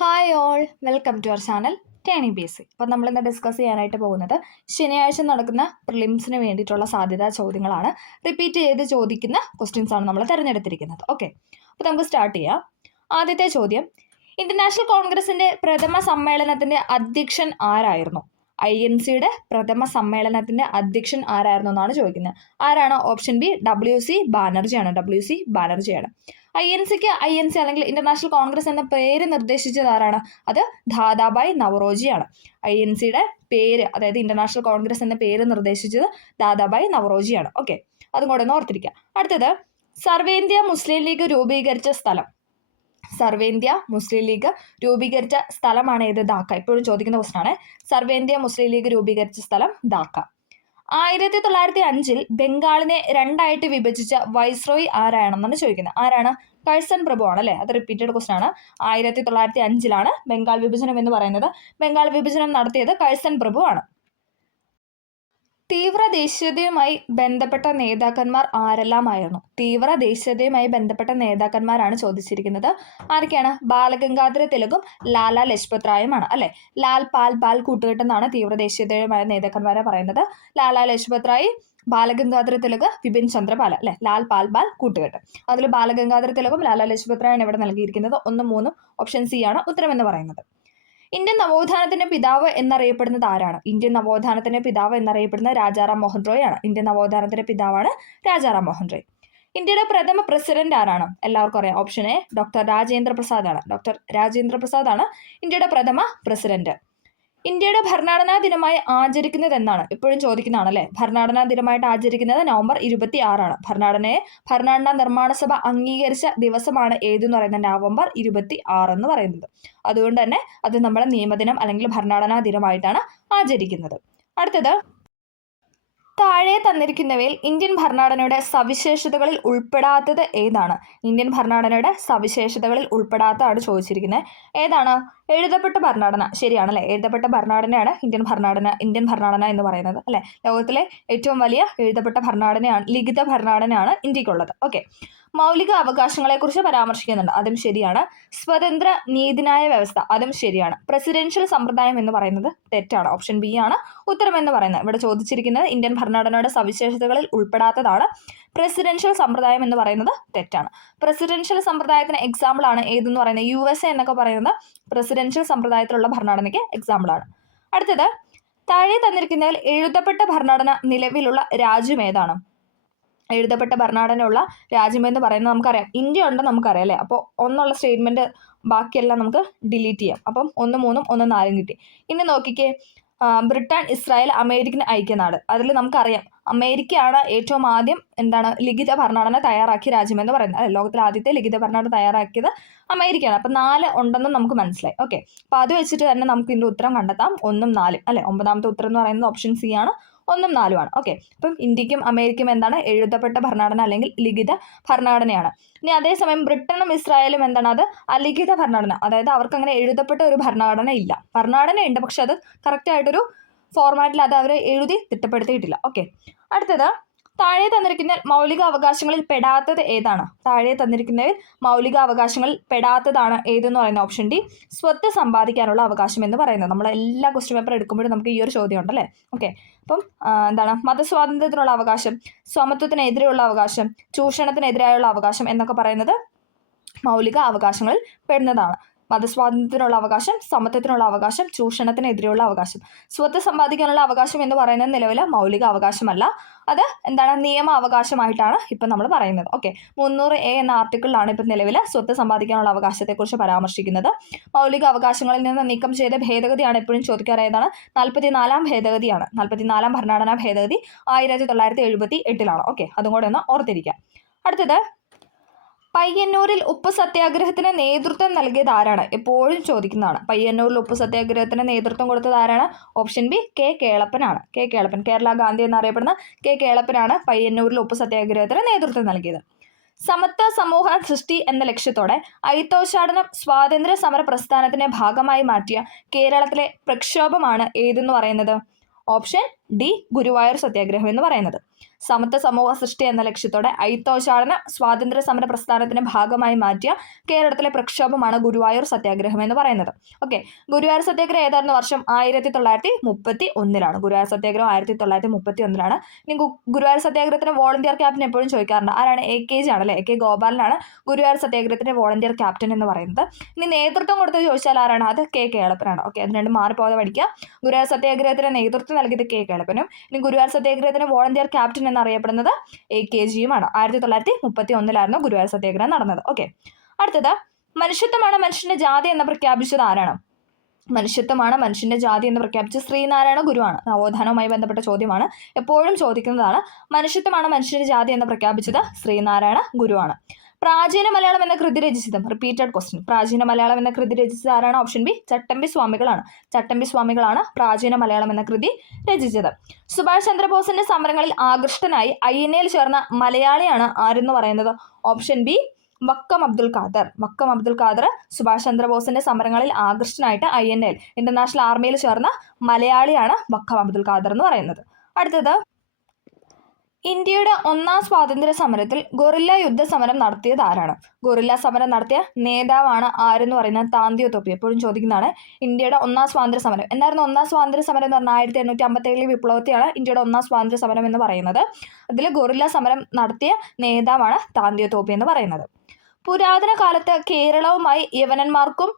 Hi all, welcome to our channel ടേണി B S C. അപ്പോൾ നമ്മളിന്ന് ഡിസ്കസ് ചെയ്യാനായിട്ട് പോകുന്നത് ശനിയാഴ്ച നടക്കുന്ന പ്രിലിംസിന് വേണ്ടിയിട്ടുള്ള സാധ്യതാ ചോദ്യങ്ങളാണ്. റിപ്പീറ്റ് ചെയ്ത് ചോദിക്കുന്ന ക്വസ്റ്റ്യൻസ് ആണ് നമ്മൾ തിരഞ്ഞെടുത്തിരിക്കുന്നത്. ഓക്കെ, അപ്പോൾ നമുക്ക് സ്റ്റാർട്ട് ചെയ്യാം. ആദ്യത്തെ ചോദ്യം, ഇന്റർനാഷണൽ കോൺഗ്രസിന്റെ പ്രഥമ സമ്മേളനത്തിന്റെ അധ്യക്ഷൻ ആരായിരുന്നു? INCയുടെ പ്രഥമ സമ്മേളനത്തിന്റെ അധ്യക്ഷൻ ആരായിരുന്നു എന്നാണ് ചോദിക്കുന്നത്. ആരാണ്? Option B WC ബാനർജിയാണ്. WC ബാനർജിയാണ്. INCക്ക് INC അല്ലെങ്കിൽ ഇന്റർനാഷണൽ കോൺഗ്രസ് എന്ന പേര് നിർദ്ദേശിച്ചത് ആരാണ്? അത് ദാദാഭായ് നവറോജിയാണ്. INCയുടെ പേര്, അതായത് ഇന്റർനാഷണൽ കോൺഗ്രസ് എന്ന പേര് നിർദ്ദേശിച്ചത് ദാദാഭായ് നവറോജിയാണ്. ഓക്കെ, അതും കൂടെ ഒന്ന് ഓർത്തിരിക്കുക. അടുത്തത്, സർവേന്ത്യ മുസ്ലിം ലീഗ് രൂപീകരിച്ച സ്ഥലം. സർവേന്ത്യ മുസ്ലിം ലീഗ് രൂപീകരിച്ച സ്ഥലമാണ് ഏത്? ധാക്ക. ഇപ്പോഴും ചോദിക്കുന്ന ക്വസ്റ്റൻ ആണ്. സർവേന്ത്യ മുസ്ലിം ലീഗ് രൂപീകരിച്ച സ്ഥലം ധാക്ക. 1905 ബംഗാളിനെ രണ്ടായിട്ട് വിഭജിച്ച വൈസ്രോയി ആരാണെന്നാണ് ചോദിക്കുന്നത്. ആരാണ്? കഴ്സൺ പ്രഭു ആണ് അല്ലേ? അത് റിപ്പീറ്റഡ് ക്വസ്റ്റൻ ആണ്. 1905 ബംഗാൾ വിഭജനം എന്ന് പറയുന്നത്. ബംഗാൾ വിഭജനം നടത്തിയത് കഴ്സൺ പ്രഭു ആണ്. തീവ്ര ദേശീയതയുമായി ബന്ധപ്പെട്ട നേതാക്കന്മാർ ആരെല്ലാമായിരുന്നു? തീവ്ര ദേശീയതയുമായി ബന്ധപ്പെട്ട നേതാക്കന്മാരാണ് ചോദിച്ചിരിക്കുന്നത്. ആരൊക്കെയാണ്? ബാലഗംഗാധര തിലകും ലാലാ ലജ്പത് റായുമാണ് അല്ലെ. ലാൽ പാൽ ബാൽ കൂട്ടുകെട്ടെന്നാണ് തീവ്ര ദേശീയതയുമായ നേതാക്കന്മാരെ പറയുന്നത്. ലാലാ ലജ്പത് റായ്, ബാലഗംഗാധര തിലക്, ബിപിൻ ചന്ദ്രപാൽ അല്ലെ. ലാൽ പാൽ ബാൽ കൂട്ടുകെട്ട്. അതിൽ ബാലഗംഗാധര തിലകും ലാലാ ലജ്പത് റായാണ് ഇവിടെ നൽകിയിരിക്കുന്നത്. 1, 3 ഓപ്ഷൻ സി ആണ് ഉത്തരം എന്ന് പറയുന്നത്. ഇന്ത്യൻ നവോത്ഥാനത്തിന്റെ പിതാവ് എന്നറിയപ്പെടുന്നത് ആരാണ്? ഇന്ത്യൻ നവോത്ഥാനത്തിന്റെ പിതാവ് എന്നറിയപ്പെടുന്നത് രാജാറാം മോഹൻ റോയ് ആണ്. ഇന്ത്യൻ നവോത്ഥാനത്തിന്റെ പിതാവാണ് രാജാറാം മോഹൻ റോയ്. ഇന്ത്യയുടെ പ്രഥമ പ്രസിഡന്റ് ആരാണ്? എല്ലാവർക്കും അറിയാം. Option A doctor Rajendra Prasad ആണ്. ഡോക്ടർ രാജേന്ദ്ര പ്രസാദ് ആണ് ഇന്ത്യയുടെ പ്രഥമ പ്രസിഡന്റ്. ഇന്ത്യയുടെ ഭരണഘടനാ ദിനമായി ആചരിക്കുന്നത് എന്നാണ്? എപ്പോഴും ചോദിക്കുന്നതാണ് അല്ലെ. ഭരണഘടനാ ദിനമായിട്ട് ആചരിക്കുന്നത് നവംബർ 26 ഭരണഘടനാ നിർമ്മാണ സഭ അംഗീകരിച്ച ദിവസമാണ് ഏതെന്ന് പറയുന്നത്? നവംബർ 26 എന്ന് പറയുന്നത്. അതുകൊണ്ട് തന്നെ അത് നമ്മുടെ നിയമദിനം അല്ലെങ്കിൽ ഭരണഘടനാ ദിനമായിട്ടാണ് ആചരിക്കുന്നത്. അടുത്തത്, താഴെ തന്നിരിക്കുന്നവയിൽ ഇന്ത്യൻ ഭരണഘടനയുടെ സവിശേഷതകളിൽ ഉൾപ്പെടാത്തത് ഏതാണ്? ഇന്ത്യൻ ഭരണഘടനയുടെ സവിശേഷതകളിൽ ഉൾപ്പെടാത്തതാണ് ചോദിച്ചിരിക്കുന്നത്. ഏതാണ്? എഴുതപ്പെട്ട ഭരണഘടന. ശരിയാണല്ലേ. എഴുതപ്പെട്ട ഭരണഘടനയാണ് ഇന്ത്യൻ ഭരണഘടന എന്ന് പറയുന്നത് അല്ലെ. ലോകത്തിലെ ഏറ്റവും വലിയ എഴുതപ്പെട്ട ഭരണഘടനയാണ്, ലിഖിത ഭരണഘടനയാണ് ഇന്ത്യക്കുള്ളത്. ഓക്കെ, മൗലിക അവകാശങ്ങളെക്കുറിച്ച് പരാമർശിക്കുന്നുണ്ട്. അതും ശരിയാണ്. സ്വതന്ത്ര നീതിന്യായ വ്യവസ്ഥ, അതും ശരിയാണ്. പ്രസിഡൻഷ്യൽ സമ്പ്രദായം എന്ന് പറയുന്നത് തെറ്റാണ്. ഓപ്ഷൻ ബി ആണ് ഉത്തരം എന്ന് പറയുന്നത്. ഇവിടെ ചോദിച്ചിരിക്കുന്നത് ഇന്ത്യൻ ഭരണഘടനയുടെ സവിശേഷതകളിൽ ഉൾപ്പെടാത്തതാണ്. പ്രസിഡൻഷ്യൽ സമ്പ്രദായം എന്ന് പറയുന്നത് തെറ്റാണ്. പ്രസിഡൻഷ്യൽ സമ്പ്രദായത്തിന് എക്സാമ്പിൾ ആണ് ഏതെന്ന് പറയുന്നത്? USA എന്നൊക്കെ പറയുന്നത് പ്രസിഡൻഷ്യൽ സമ്പ്രദായത്തിലുള്ള ഭരണഘടനയ്ക്ക് എക്സാമ്പിൾ ആണ്. അടുത്തത്, താഴെ തന്നിരിക്കുന്നതിൽ എഴുതപ്പെട്ട ഭരണഘടന നിലവിലുള്ള രാജ്യം ഏതാണ്? എഴുതപ്പെട്ട ഭരണഘടനയുള്ള രാജ്യമെന്ന് പറയുന്നത് നമുക്കറിയാം. ഇന്ത്യ ഉണ്ടെന്ന് നമുക്കറിയാം അല്ലേ. അപ്പോൾ ഒന്നുള്ള സ്റ്റേറ്റ്മെന്റ് ബാക്കിയെല്ലാം നമുക്ക് ഡിലീറ്റ് ചെയ്യാം. അപ്പം 1, 3, 1, 4 കിട്ടി. ഇനി നോക്കിക്കേ, ബ്രിട്ടൻ, ഇസ്രായേൽ, അമേരിക്കൻ ഐക്യനാട്. അതിൽ നമുക്കറിയാം അമേരിക്കയാണ് ഏറ്റവും ആദ്യം ലിഖിത ഭരണഘടന തയ്യാറാക്കിയ രാജ്യമെന്ന് പറയുന്നത് അല്ലെ. ലോകത്തിലെ ആദ്യത്തെ ലിഖിത ഭരണഘടന തയ്യാറാക്കിയത് അമേരിക്കയാണ്. അപ്പം 4 ഉണ്ടെന്ന് നമുക്ക് മനസ്സിലായി. ഓക്കെ, അപ്പോൾ അത് വെച്ചിട്ട് തന്നെ നമുക്ക് ഇതിൻ്റെ ഉത്തരം കണ്ടെത്താം. 1ഉം 4ഉം അല്ലെ. 9ാമത്തെ ഉത്തരം എന്ന് പറയുന്നത് ഓപ്ഷൻ സി ആണ്. 1ഉം 4ഉം ആണ്. ഓക്കെ, അപ്പം ഇന്ത്യക്കും അമേരിക്കയും എഴുതപ്പെട്ട ഭരണഘടന അല്ലെങ്കിൽ ലിഖിത ഭരണഘടനയാണ്. ഇനി അതേസമയം ബ്രിട്ടനും ഇസ്രായേലും അത് അലിഖിത ഭരണഘടന. അതായത് അവർക്ക് അങ്ങനെ എഴുതപ്പെട്ട ഒരു ഭരണഘടന ഇല്ല. ഭരണഘടനയുണ്ട്, പക്ഷെ അത് കറക്റ്റായിട്ടൊരു ഫോർമാറ്റിൽ അത് അവർ എഴുതി തിട്ടപ്പെടുത്തിയിട്ടില്ല. ഓക്കെ, അടുത്തത്, താഴെ തന്നിരിക്കുന്നതിൽ മൗലിക അവകാശങ്ങളിൽ പെടാത്തത് ഏതാണ്? താഴെ തന്നിരിക്കുന്നതിൽ മൗലിക അവകാശങ്ങളിൽ പെടാത്തതാണ് ഏതെന്ന് പറയുന്നത്? ഓപ്ഷൻ ഡി സ്വത്ത് സമ്പാദിക്കാനുള്ള അവകാശം എന്ന് പറയുന്നത്. നമ്മൾ എല്ലാ ക്വസ്റ്റ്യൻ പേപ്പർ എടുക്കുമ്പോഴും നമുക്ക് ഈ ഒരു ചോദ്യം ഉണ്ടല്ലേ. ഓക്കെ, അപ്പം മതസ്വാതന്ത്ര്യത്തിനുള്ള അവകാശം, സമത്വത്തിനെതിരെയുള്ള അവകാശം, ചൂഷണത്തിനെതിരായുള്ള അവകാശം എന്നൊക്കെ പറയുന്നത് മൗലിക അവകാശങ്ങളിൽ പെടുന്നതാണ്. മതസ്വാതന്ത്ര്യത്തിനുള്ള അവകാശം, സമത്വത്തിനുള്ള അവകാശം, ചൂഷണത്തിനെതിരെയുള്ള അവകാശം. സ്വത്ത് സമ്പാദിക്കാനുള്ള അവകാശം എന്ന് പറയുന്നത് നിലവിലെ മൗലിക അവകാശമല്ല. അത് നിയമ അവകാശമായിട്ടാണ് ഇപ്പം നമ്മൾ പറയുന്നത്. ഓക്കെ, 300A എന്ന ആർട്ടിക്കിളിലാണ് ഇപ്പം നിലവിൽ സ്വത്ത് സമ്പാദിക്കാനുള്ള അവകാശത്തെക്കുറിച്ച് പരാമർശിക്കുന്നത്. മൗലിക അവകാശങ്ങളിൽ നിന്ന് നീക്കം ചെയ്ത ഭേദഗതിയാണ് എപ്പോഴും ചോദിക്കാറ്. ഏതാണ്? 44ാം ഭേദഗതിയാണ്. 44ാം ഭരണഘടനാ ഭേദഗതി 1978 ഓക്കെ, അതും കൂടെ ഒന്ന് ഓർത്തിരിക്കാം. അടുത്തത്, പയ്യന്നൂരിൽ ഉപ്പ് സത്യാഗ്രഹത്തിന് നേതൃത്വം നൽകിയത് ആരാണ്? എപ്പോഴും ചോദിക്കുന്നതാണ്. പയ്യന്നൂരിൽ ഉപ്പ് സത്യാഗ്രഹത്തിന് നേതൃത്വം കൊടുത്തത് ആരാണ്? Option B K. കേളപ്പനാണ്. K. Kelappan, Kerala Gandhi എന്നറിയപ്പെടുന്ന K. കേളപ്പനാണ് പയ്യന്നൂരിൽ ഉപ്പ് സത്യാഗ്രഹത്തിന് നേതൃത്വം നൽകിയത്. സമത്വ സമൂഹ സൃഷ്ടി എന്ന ലക്ഷ്യത്തോടെ അയിത്തോച്ചാടനം സ്വാതന്ത്ര്യ സമര പ്രസ്ഥാനത്തിന്റെ ഭാഗമായി മാറ്റിയ കേരളത്തിലെ പ്രക്ഷോഭമാണ് ഏതെന്ന് പറയുന്നത്? ഓപ്ഷൻ ഡി ഗുരുവായൂർ സത്യാഗ്രഹം എന്ന് പറയുന്നത്. സമത്വ സമൂഹ സൃഷ്ടി എന്ന ലക്ഷ്യത്തോടെ അയിത്തോച്ചാടന സ്വാതന്ത്ര്യ സമര പ്രസ്ഥാനത്തിന്റെ ഭാഗമായി മാറ്റിയ കേരളത്തിലെ പ്രക്ഷോഭമാണ് ഗുരുവായൂർ സത്യാഗ്രഹം എന്ന് പറയുന്നത്. ഓക്കെ, ഗുരുവായൂർ സത്യാഗ്രഹം ഏതായിരുന്നു വർഷം? 1931. ഗുരുവായൂർ സത്യാഗ്രഹം 1931. ഇനി ഗുരുവായൂർ സത്യാഗ്രഹത്തിന് വോളണ്ടിയർ ക്യാപ്റ്റൻ എപ്പോഴും ചോദിക്കാറുണ്ട്. ആരാണ്? AKG ആണല്ലേ, AK ഗോപാലനാണ് ഗുരുവായൂർ സത്യാഗ്രഹത്തിന്റെ വോളണ്ടിയർ ക്യാപ്റ്റൻ എന്ന് പറയുന്നത്. ഇനി നേതൃത്വം കൊടുത്ത് ചോദിച്ചാൽ ആരാണ്? അത് K കേളപ്പനാണ്. ഓക്കെ, അത് രണ്ടും മാറിപ്പോകാതെ പഠിക്കുക. ഗുരുവായൂർ സത്യാഗ്രഹത്തിന് നേതൃത്വം നൽകിയത് K കേളപ്പനും. ഇനി ഗുരുവായൂർ സത്യാഗ്രഹത്തിന് വോളണ്ടിയർ ക്യാപ്റ്റൻ എന്നറിയപ്പെടുന്നത് AKGയുമാണ്. 1931 ഗുരുവായൂർ സത്യാഗ്രഹം നടന്നത്. ഓക്കെ, അടുത്തത് മനുഷ്യത്വമാണ് മനുഷ്യന്റെ ജാതി എന്ന് പ്രഖ്യാപിച്ചത് ആരാണ്? മനുഷ്യത്വമാണ് മനുഷ്യന്റെ ജാതി എന്ന് പ്രഖ്യാപിച്ച ശ്രീനാരായണ ഗുരുവാണ്. നവോത്ഥാനവുമായി ബന്ധപ്പെട്ട ചോദ്യമാണ്, എപ്പോഴും ചോദിക്കുന്നതാണ്. മനുഷ്യത്വമാണ് മനുഷ്യന്റെ ജാതി എന്ന് പ്രഖ്യാപിച്ചത് ശ്രീനാരായണ ഗുരുവാണ്. പ്രാചീന മലയാളം എന്ന കൃതി രചിച്ചത്, റിപ്പീറ്റഡ് ക്വസ്റ്റ്യൻ, പ്രാചീന മലയാളം എന്ന കൃതി രചിച്ചത് ആരാണ്? ഓപ്ഷൻ ബി ചട്ടമ്പി സ്വാമികളാണ്. ചട്ടമ്പി സ്വാമികളാണ് പ്രാചീന മലയാളം എന്ന കൃതി രചിച്ചത്. സുഭാഷ് ചന്ദ്രബോസിന്റെ സമരങ്ങളിൽ ആകൃഷ്ടനായി INA ചേർന്ന മലയാളിയാണ് ആരെന്ന് പറയുന്നത്? Option B Vakkom Abdul Khader. വക്കം അബ്ദുൽ ഖാദർ സുഭാഷ് ചന്ദ്രബോസിന്റെ സമരങ്ങളിൽ ആകൃഷ്ടനായിട്ട് INA ഇന്റർനാഷണൽ ആർമിയിൽ ചേർന്ന മലയാളിയാണ് വക്കം അബ്ദുൽ ഖാദർ എന്ന് പറയുന്നത്. അടുത്തത് ഇന്ത്യയുടെ ഒന്നാം സ്വാതന്ത്ര്യ സമരത്തിൽ ഗൊറില്ല യുദ്ധ സമരം നടത്തിയത് ആരാണ്? ഗൊറില്ല സമരം നടത്തിയ നേതാവാണ് ആരെന്ന് പറയുന്നത്? താന്തിയോ തൊപ്പി, എപ്പോഴും ചോദിക്കുന്നതാണ്. ഇന്ത്യയുടെ ഒന്നാം സ്വാതന്ത്ര്യ സമരം എന്നായിരുന്നു? ഒന്നാം സ്വാതന്ത്ര്യ സമരം എന്ന് പറഞ്ഞാൽ 1857 വിപ്ലവത്തെയാണ് ഇന്ത്യയുടെ ഒന്നാം സ്വാതന്ത്ര്യ സമരം എന്ന് പറയുന്നത്. അതിൽ ഗൊറില്ല സമരം നടത്തിയ നേതാവാണ് താന്തിയോ തൊപ്പി എന്ന് പറയുന്നത്. പുരാതന കാലത്ത് കേരളവുമായി യവനന്മാർക്കും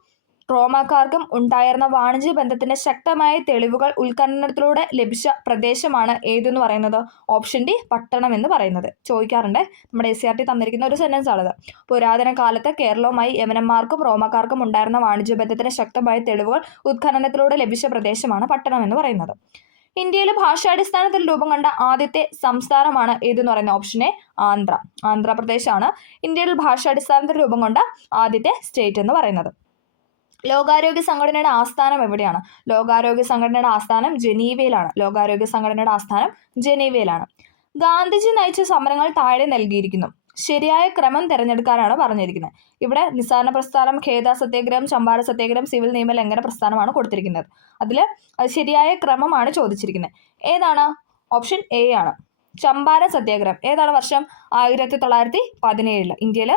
റോമാക്കാർക്കും ഉണ്ടായിരുന്ന വാണിജ്യ ബന്ധത്തിന്റെ ശക്തമായ തെളിവുകൾ ഉത്ഖനനത്തിലൂടെ ലഭിച്ച പ്രദേശമാണ് ഏതെന്ന് പറയുന്നത്? ഓപ്ഷൻ ഡി പട്ടണം എന്ന് പറയുന്നത്. ചോദിക്കാറുണ്ട്, നമ്മുടെ SCERT തന്നിരിക്കുന്ന ഒരു സെന്റൻസ് ആണത്. പുരാതന കാലത്ത് കേരളവുമായി യവനന്മാർക്കും റോമാക്കാർക്കും ഉണ്ടായിരുന്ന വാണിജ്യ ബന്ധത്തിന്റെ ശക്തമായ തെളിവുകൾ ഉത്ഖനനത്തിലൂടെ ലഭിച്ച പ്രദേശമാണ് പട്ടണം എന്ന് പറയുന്നത്. ഇന്ത്യയിൽ ഭാഷാടിസ്ഥാനത്തിൽ രൂപം കൊണ്ട ആദ്യത്തെ സംസ്ഥാനമാണ് ഏതെന്ന് പറയുന്നത്? Option A Andhra. ആന്ധ്രാപ്രദേശാണ് ഇന്ത്യയിൽ ഭാഷാടിസ്ഥാനത്തിൽ രൂപം കൊണ്ട ആദ്യത്തെ സ്റ്റേറ്റ് എന്ന് പറയുന്നത്. ലോകാരോഗ്യ സംഘടനയുടെ ആസ്ഥാനം എവിടെയാണ്? ലോകാരോഗ്യ സംഘടനയുടെ ആസ്ഥാനം ജനീവയിലാണ്. ലോകാരോഗ്യ സംഘടനയുടെ ആസ്ഥാനം ജനീവയിലാണ്. ഗാന്ധിജി നയിച്ച സമരങ്ങൾ താഴെ നൽകിയിരിക്കുന്നു. ശരിയായ ക്രമം തിരഞ്ഞെടുക്കാനാണ് പറഞ്ഞിരിക്കുന്നത്. ഇവിടെ നിസ്സഹകരണ പ്രസ്ഥാനം, ഖേദ സത്യാഗ്രഹം, ചമ്പാര സത്യാഗ്രഹം, സിവിൽ നിയമലംഘന പ്രസ്ഥാനമാണ് കൊടുത്തിരിക്കുന്നത്. അതിൽ ശരിയായ ക്രമമാണ് ചോദിച്ചിരിക്കുന്നത്. ഏതാണ്? ഓപ്ഷൻ എ ആണ്. ചമ്പാര സത്യാഗ്രഹം ഏതാണ് വർഷം? 1917. ഇന്ത്യയിൽ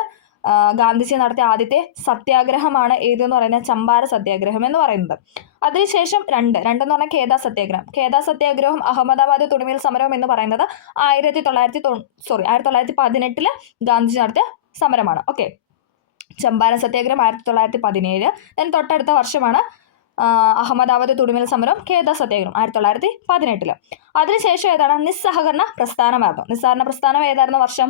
ഗാന്ധിജി നടത്തിയ ആദ്യത്തെ സത്യാഗ്രഹമാണ് ഏതെന്ന് പറയുന്നത്? ചമ്പാര സത്യാഗ്രഹം എന്ന് പറയുന്നത്. അതിനുശേഷം രണ്ടെന്ന് പറഞ്ഞാൽ ഖേദ സത്യാഗ്രഹം. ഖേദ സത്യാഗ്രഹവും അഹമ്മദാബാദ് തുണിമിൽ സമരവും എന്ന് പറയുന്നത് 1918 ഗാന്ധിജി നടത്തിയ സമരമാണ്. ഓക്കെ, ചമ്പാര സത്യാഗ്രഹം 1917. ദെൻ തൊട്ടടുത്ത വർഷമാണ് അഹമ്മദാബാദ് തുണിമിൽ സമരം, ഖേദ സത്യാഗ്രഹം 1918. അതിനുശേഷം ഏതാണ്? നിസ്സഹകരണ പ്രസ്ഥാനമായിരുന്നു. നിസ്സഹകരണ പ്രസ്ഥാനം ഏതായിരുന്നു വർഷം?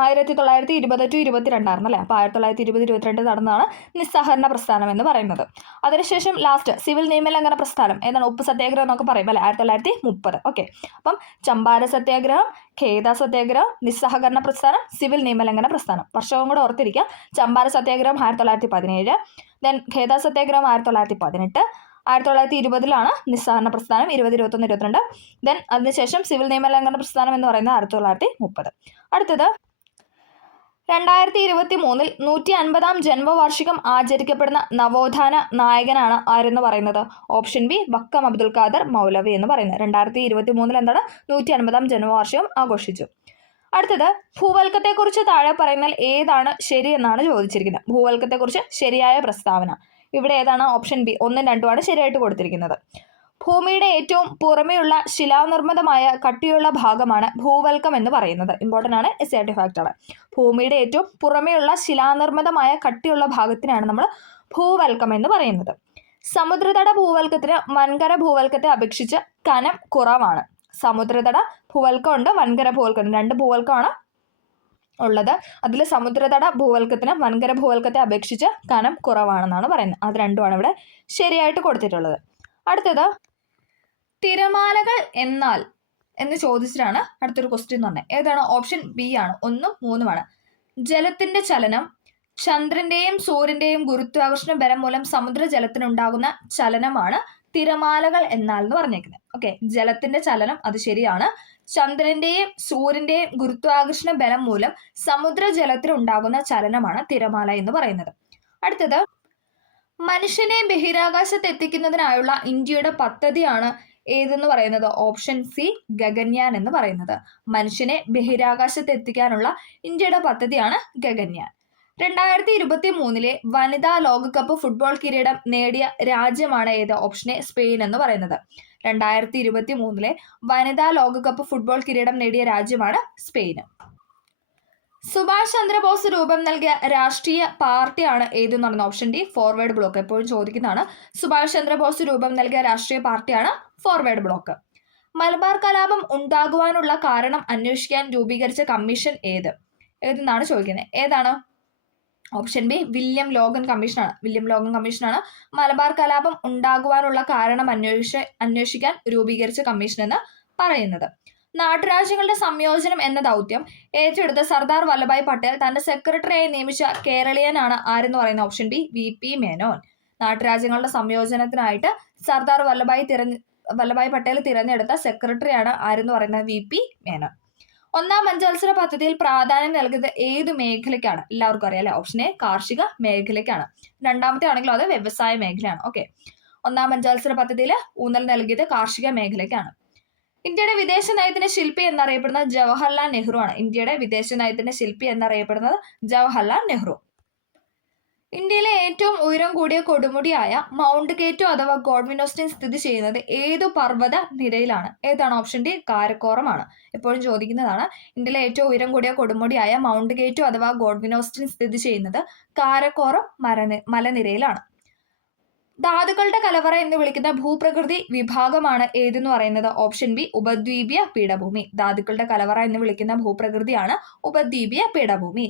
1920 to 22 അല്ലേ? അപ്പോൾ 1920-22 നടന്നതാണ് നിസ്സഹകരണ പ്രസ്ഥാനം എന്ന് പറയുന്നത്. അതിനുശേഷം ലാസ്റ്റ് സിവിൽ നിയമലംഘന പ്രസ്ഥാനം ഏതാണ്? ഉപ്പ് സത്യാഗ്രഹം എന്നൊക്കെ പറയും അല്ലേ? 1930. ഓക്കെ, അപ്പം ചമ്പാര സത്യാഗ്രഹം, ഖേദ സത്യാഗ്രഹം, നിസ്സഹകരണ പ്രസ്ഥാനം, സിവിൽ നിയമലംഘന പ്രസ്ഥാനം. വർഷവും കൂടെ ഓർത്തിരിക്കുക. ചമ്പാര സത്യാഗ്രഹം 1917, ദെൻ ഖേദ സത്യാഗ്രഹം 1918, 1920 നിസ്സഹകരണ പ്രസ്ഥാനം, 20, 21, 22. ദെൻ അതിനുശേഷം സിവിൽ നിയമലംഘന പ്രസ്ഥാനം എന്ന് പറയുന്നത് 1930. അടുത്തത് 2023 150-ാം ജന്മവാർഷികം ആചരിക്കപ്പെടുന്ന നവോത്ഥാന നായകനാണ് ആരെന്ന് പറയുന്നത്? ഓപ്ഷൻ ബി വക്കം അബ്ദുൽ ഖാദർ മൗലവി എന്ന് പറയുന്നത്. 2023 എന്താണ്? 150-ാം ജന്മവാർഷികം ആഘോഷിച്ചു. അടുത്തത് ഭൂവൽക്കത്തെക്കുറിച്ച് താഴെ പറയുന്നതിൽ ഏതാണ് ശരി എന്നാണ് ചോദിച്ചിരിക്കുന്നത്. ഭൂവൽക്കത്തെക്കുറിച്ച് ശരിയായ പ്രസ്താവന ഇവിടെ ഏതാണ്? ഓപ്ഷൻ ബി 1ഉം 2ഉമാണ് ശരിയായിട്ട് കൊടുത്തിരിക്കുന്നത്. ഭൂമിയുടെ ഏറ്റവും പുറമെയുള്ള ശിലാനിർമ്മിതമായ കട്ടിയുള്ള ഭാഗമാണ് ഭൂവൽക്കം എന്ന് പറയുന്നത്. ഇമ്പോർട്ടൻ്റ് ആണ്, SCERT ഫാക്റ്റാണ്. ഭൂമിയുടെ ഏറ്റവും പുറമെയുള്ള ശിലാനിർമ്മിതമായ കട്ടിയുള്ള ഭാഗത്തിനാണ് നമ്മൾ ഭൂവൽക്കം എന്ന് പറയുന്നത്. സമുദ്രതട ഭൂവൽക്കത്തിന് വൻകര ഭൂവൽക്കത്തെ അപേക്ഷിച്ച് കനം കുറവാണ്. സമുദ്രതട ഭൂവൽക്കം ഉണ്ട്, വൻകര ഭൂവൽക്കം ഉണ്ട്, 2 ഭൂവൽക്കമാണ് ഉള്ളത്. അതിൽ സമുദ്രതട ഭൂവൽക്കത്തിന് വൻകര ഭൂവൽക്കത്തെ അപേക്ഷിച്ച് കനം കുറവാണെന്നാണ് പറയുന്നത്. അത് രണ്ടുമാണ് ഇവിടെ ശരിയായിട്ട് കൊടുത്തിട്ടുള്ളത്. അടുത്തത് തിരമാലകൾ എന്നാൽ എന്ന് ചോദിച്ചിട്ടാണ് അടുത്തൊരു ക്വസ്റ്റ്യൻ എന്ന് പറഞ്ഞത്. ഏതാണ്? ഓപ്ഷൻ ബി ആണ്. 1ഉം 3ഉമാണ്. ജലത്തിന്റെ ചലനം, ചന്ദ്രന്റെയും സൂര്യന്റെയും ഗുരുത്വാകർഷണ ബലം മൂലം സമുദ്രജലത്തിനുണ്ടാകുന്ന ചലനമാണ് തിരമാലകൾ എന്നാൽ എന്ന് പറഞ്ഞേക്കുന്നത്. ഓക്കെ, ജലത്തിന്റെ ചലനം അത് ശരിയാണ്. ചന്ദ്രന്റെയും സൂര്യന്റെയും ഗുരുത്വാകർഷണ ബലം മൂലം സമുദ്രജലത്തിനുണ്ടാകുന്ന ചലനമാണ് തിരമാല എന്ന് പറയുന്നത്. അടുത്തത് മനുഷ്യനെ ബഹിരാകാശത്ത് എത്തിക്കുന്നതിനായുള്ള ഇന്ത്യയുടെ പദ്ധതിയാണ് ഏതെന്ന് പറയുന്നത് ഓപ്ഷൻ സി ഗഗൻയാൻ എന്ന് പറയുന്നത്. മനുഷ്യനെ ബഹിരാകാശത്ത് എത്തിക്കാനുള്ള ഇന്ത്യയുടെ പദ്ധതിയാണ് ഗഗൻയാൻ. 2023 വനിതാ ലോകകപ്പ് ഫുട്ബോൾ കിരീടം നേടിയ രാജ്യമാണ് ഏത്? ഓപ്ഷൻ എ സ്പെയിൻ എന്ന് പറയുന്നത്. 2023 വനിതാ ലോകകപ്പ് ഫുട്ബോൾ കിരീടം നേടിയ രാജ്യമാണ് സ്പെയിൻ. സുഭാഷ് ചന്ദ്രബോസ് രൂപം നൽകിയ രാഷ്ട്രീയ പാർട്ടിയാണ് ഏതെന്ന് പറയുന്നത്? Option D forward block. എപ്പോഴും ചോദിക്കുന്നതാണ്. സുഭാഷ് ചന്ദ്രബോസ് രൂപം നൽകിയ രാഷ്ട്രീയ പാർട്ടിയാണ് ഫോർവേഡ് ബ്ലോക്ക്. മലബാർ കലാപം ഉണ്ടാകുവാനുള്ള കാരണം അന്വേഷിക്കാൻ രൂപീകരിച്ച കമ്മീഷൻ ഏതെന്നാണ് ചോദിക്കുന്നത്. ഏതാണ്? ഓപ്ഷൻ ബി വില്യം ലോഗൻ കമ്മീഷനാണ്. മലബാർ കലാപം ഉണ്ടാകുവാനുള്ള കാരണം അന്വേഷിക്കാൻ രൂപീകരിച്ച കമ്മീഷൻ എന്ന് പറയുന്നത്. നാട്ടുരാജ്യങ്ങളുടെ സംയോജനം എന്ന ദൗത്യം ഏറ്റെടുത്ത സർദാർ വല്ലഭായ് പട്ടേൽ തന്റെ സെക്രട്ടറിയായി നിയമിച്ച കേരളീയനാണ് ആരെന്ന് പറയുന്നത്? Option B VP Menon. നാട്ടുരാജ്യങ്ങളുടെ സംയോജനത്തിനായിട്ട് സർദാർ വല്ലഭായ് പട്ടേൽ തിരഞ്ഞെടുത്ത സെക്രട്ടറിയാണ് ആരെന്ന് പറയുന്നത്? VP മേനോൻ. ഒന്നാം പഞ്ചവത്സര പദ്ധതിയിൽ പ്രാധാന്യം നൽകുന്നത് ഏതു മേഖലയ്ക്കാണ്? എല്ലാവർക്കും അറിയാം അല്ലെ? ഓപ്ഷൻ എ കാർഷിക മേഖലയ്ക്കാണ്. രണ്ടാമത്തെ ആണെങ്കിലും അത് വ്യവസായ മേഖലയാണ്. ഓക്കെ, ഒന്നാം പഞ്ചവത്സര പദ്ധതിയിൽ ഊന്നൽ നൽകിയത് കാർഷിക മേഖലയ്ക്കാണ്. ഇന്ത്യയുടെ വിദേശ നയത്തിന്റെ ശില്പി എന്നറിയപ്പെടുന്നത് ജവഹർലാൽ നെഹ്റു ആണ്. ഇന്ത്യയുടെ വിദേശ നയത്തിന്റെ ശില്പി എന്നറിയപ്പെടുന്നത് ജവഹർലാൽ നെഹ്റു. ഇന്ത്യയിലെ ഏറ്റവും ഉയരം കൂടിയ കൊടുമുടിയായ മൗണ്ട് കേറ്റോ അഥവാ ഗോഡ്വിനോസ്റ്റിൻ സ്ഥിതി ചെയ്യുന്നത് ഏതു പർവ്വത നിരയിലാണ്? ഏതാണ്? ഓപ്ഷൻ ഡി കാരക്കോറമാണ്. എപ്പോഴും ചോദിക്കുന്നതാണ്. ഇന്ത്യയിലെ ഏറ്റവും ഉയരം കൂടിയ കൊടുമുടിയായ മൗണ്ട് കേറ്റോ അഥവാ ഗോഡ്വിനോസ്റ്റിൻ സ്ഥിതി ചെയ്യുന്നത് കാരക്കോറം മലനിരയിലാണ്. ധാതുക്കളുടെ കലവറ എന്ന് വിളിക്കുന്ന ഭൂപ്രകൃതി വിഭാഗമാണ് ഏതെന്ന് പറയുന്നത്? ഓപ്ഷൻ ബി ഉപദ്വീപീയ പീഠഭൂമി. ധാതുക്കളുടെ കലവറ എന്ന് വിളിക്കുന്ന ഭൂപ്രകൃതിയാണ് ഉപദ്വീപീയ പീഠഭൂമി.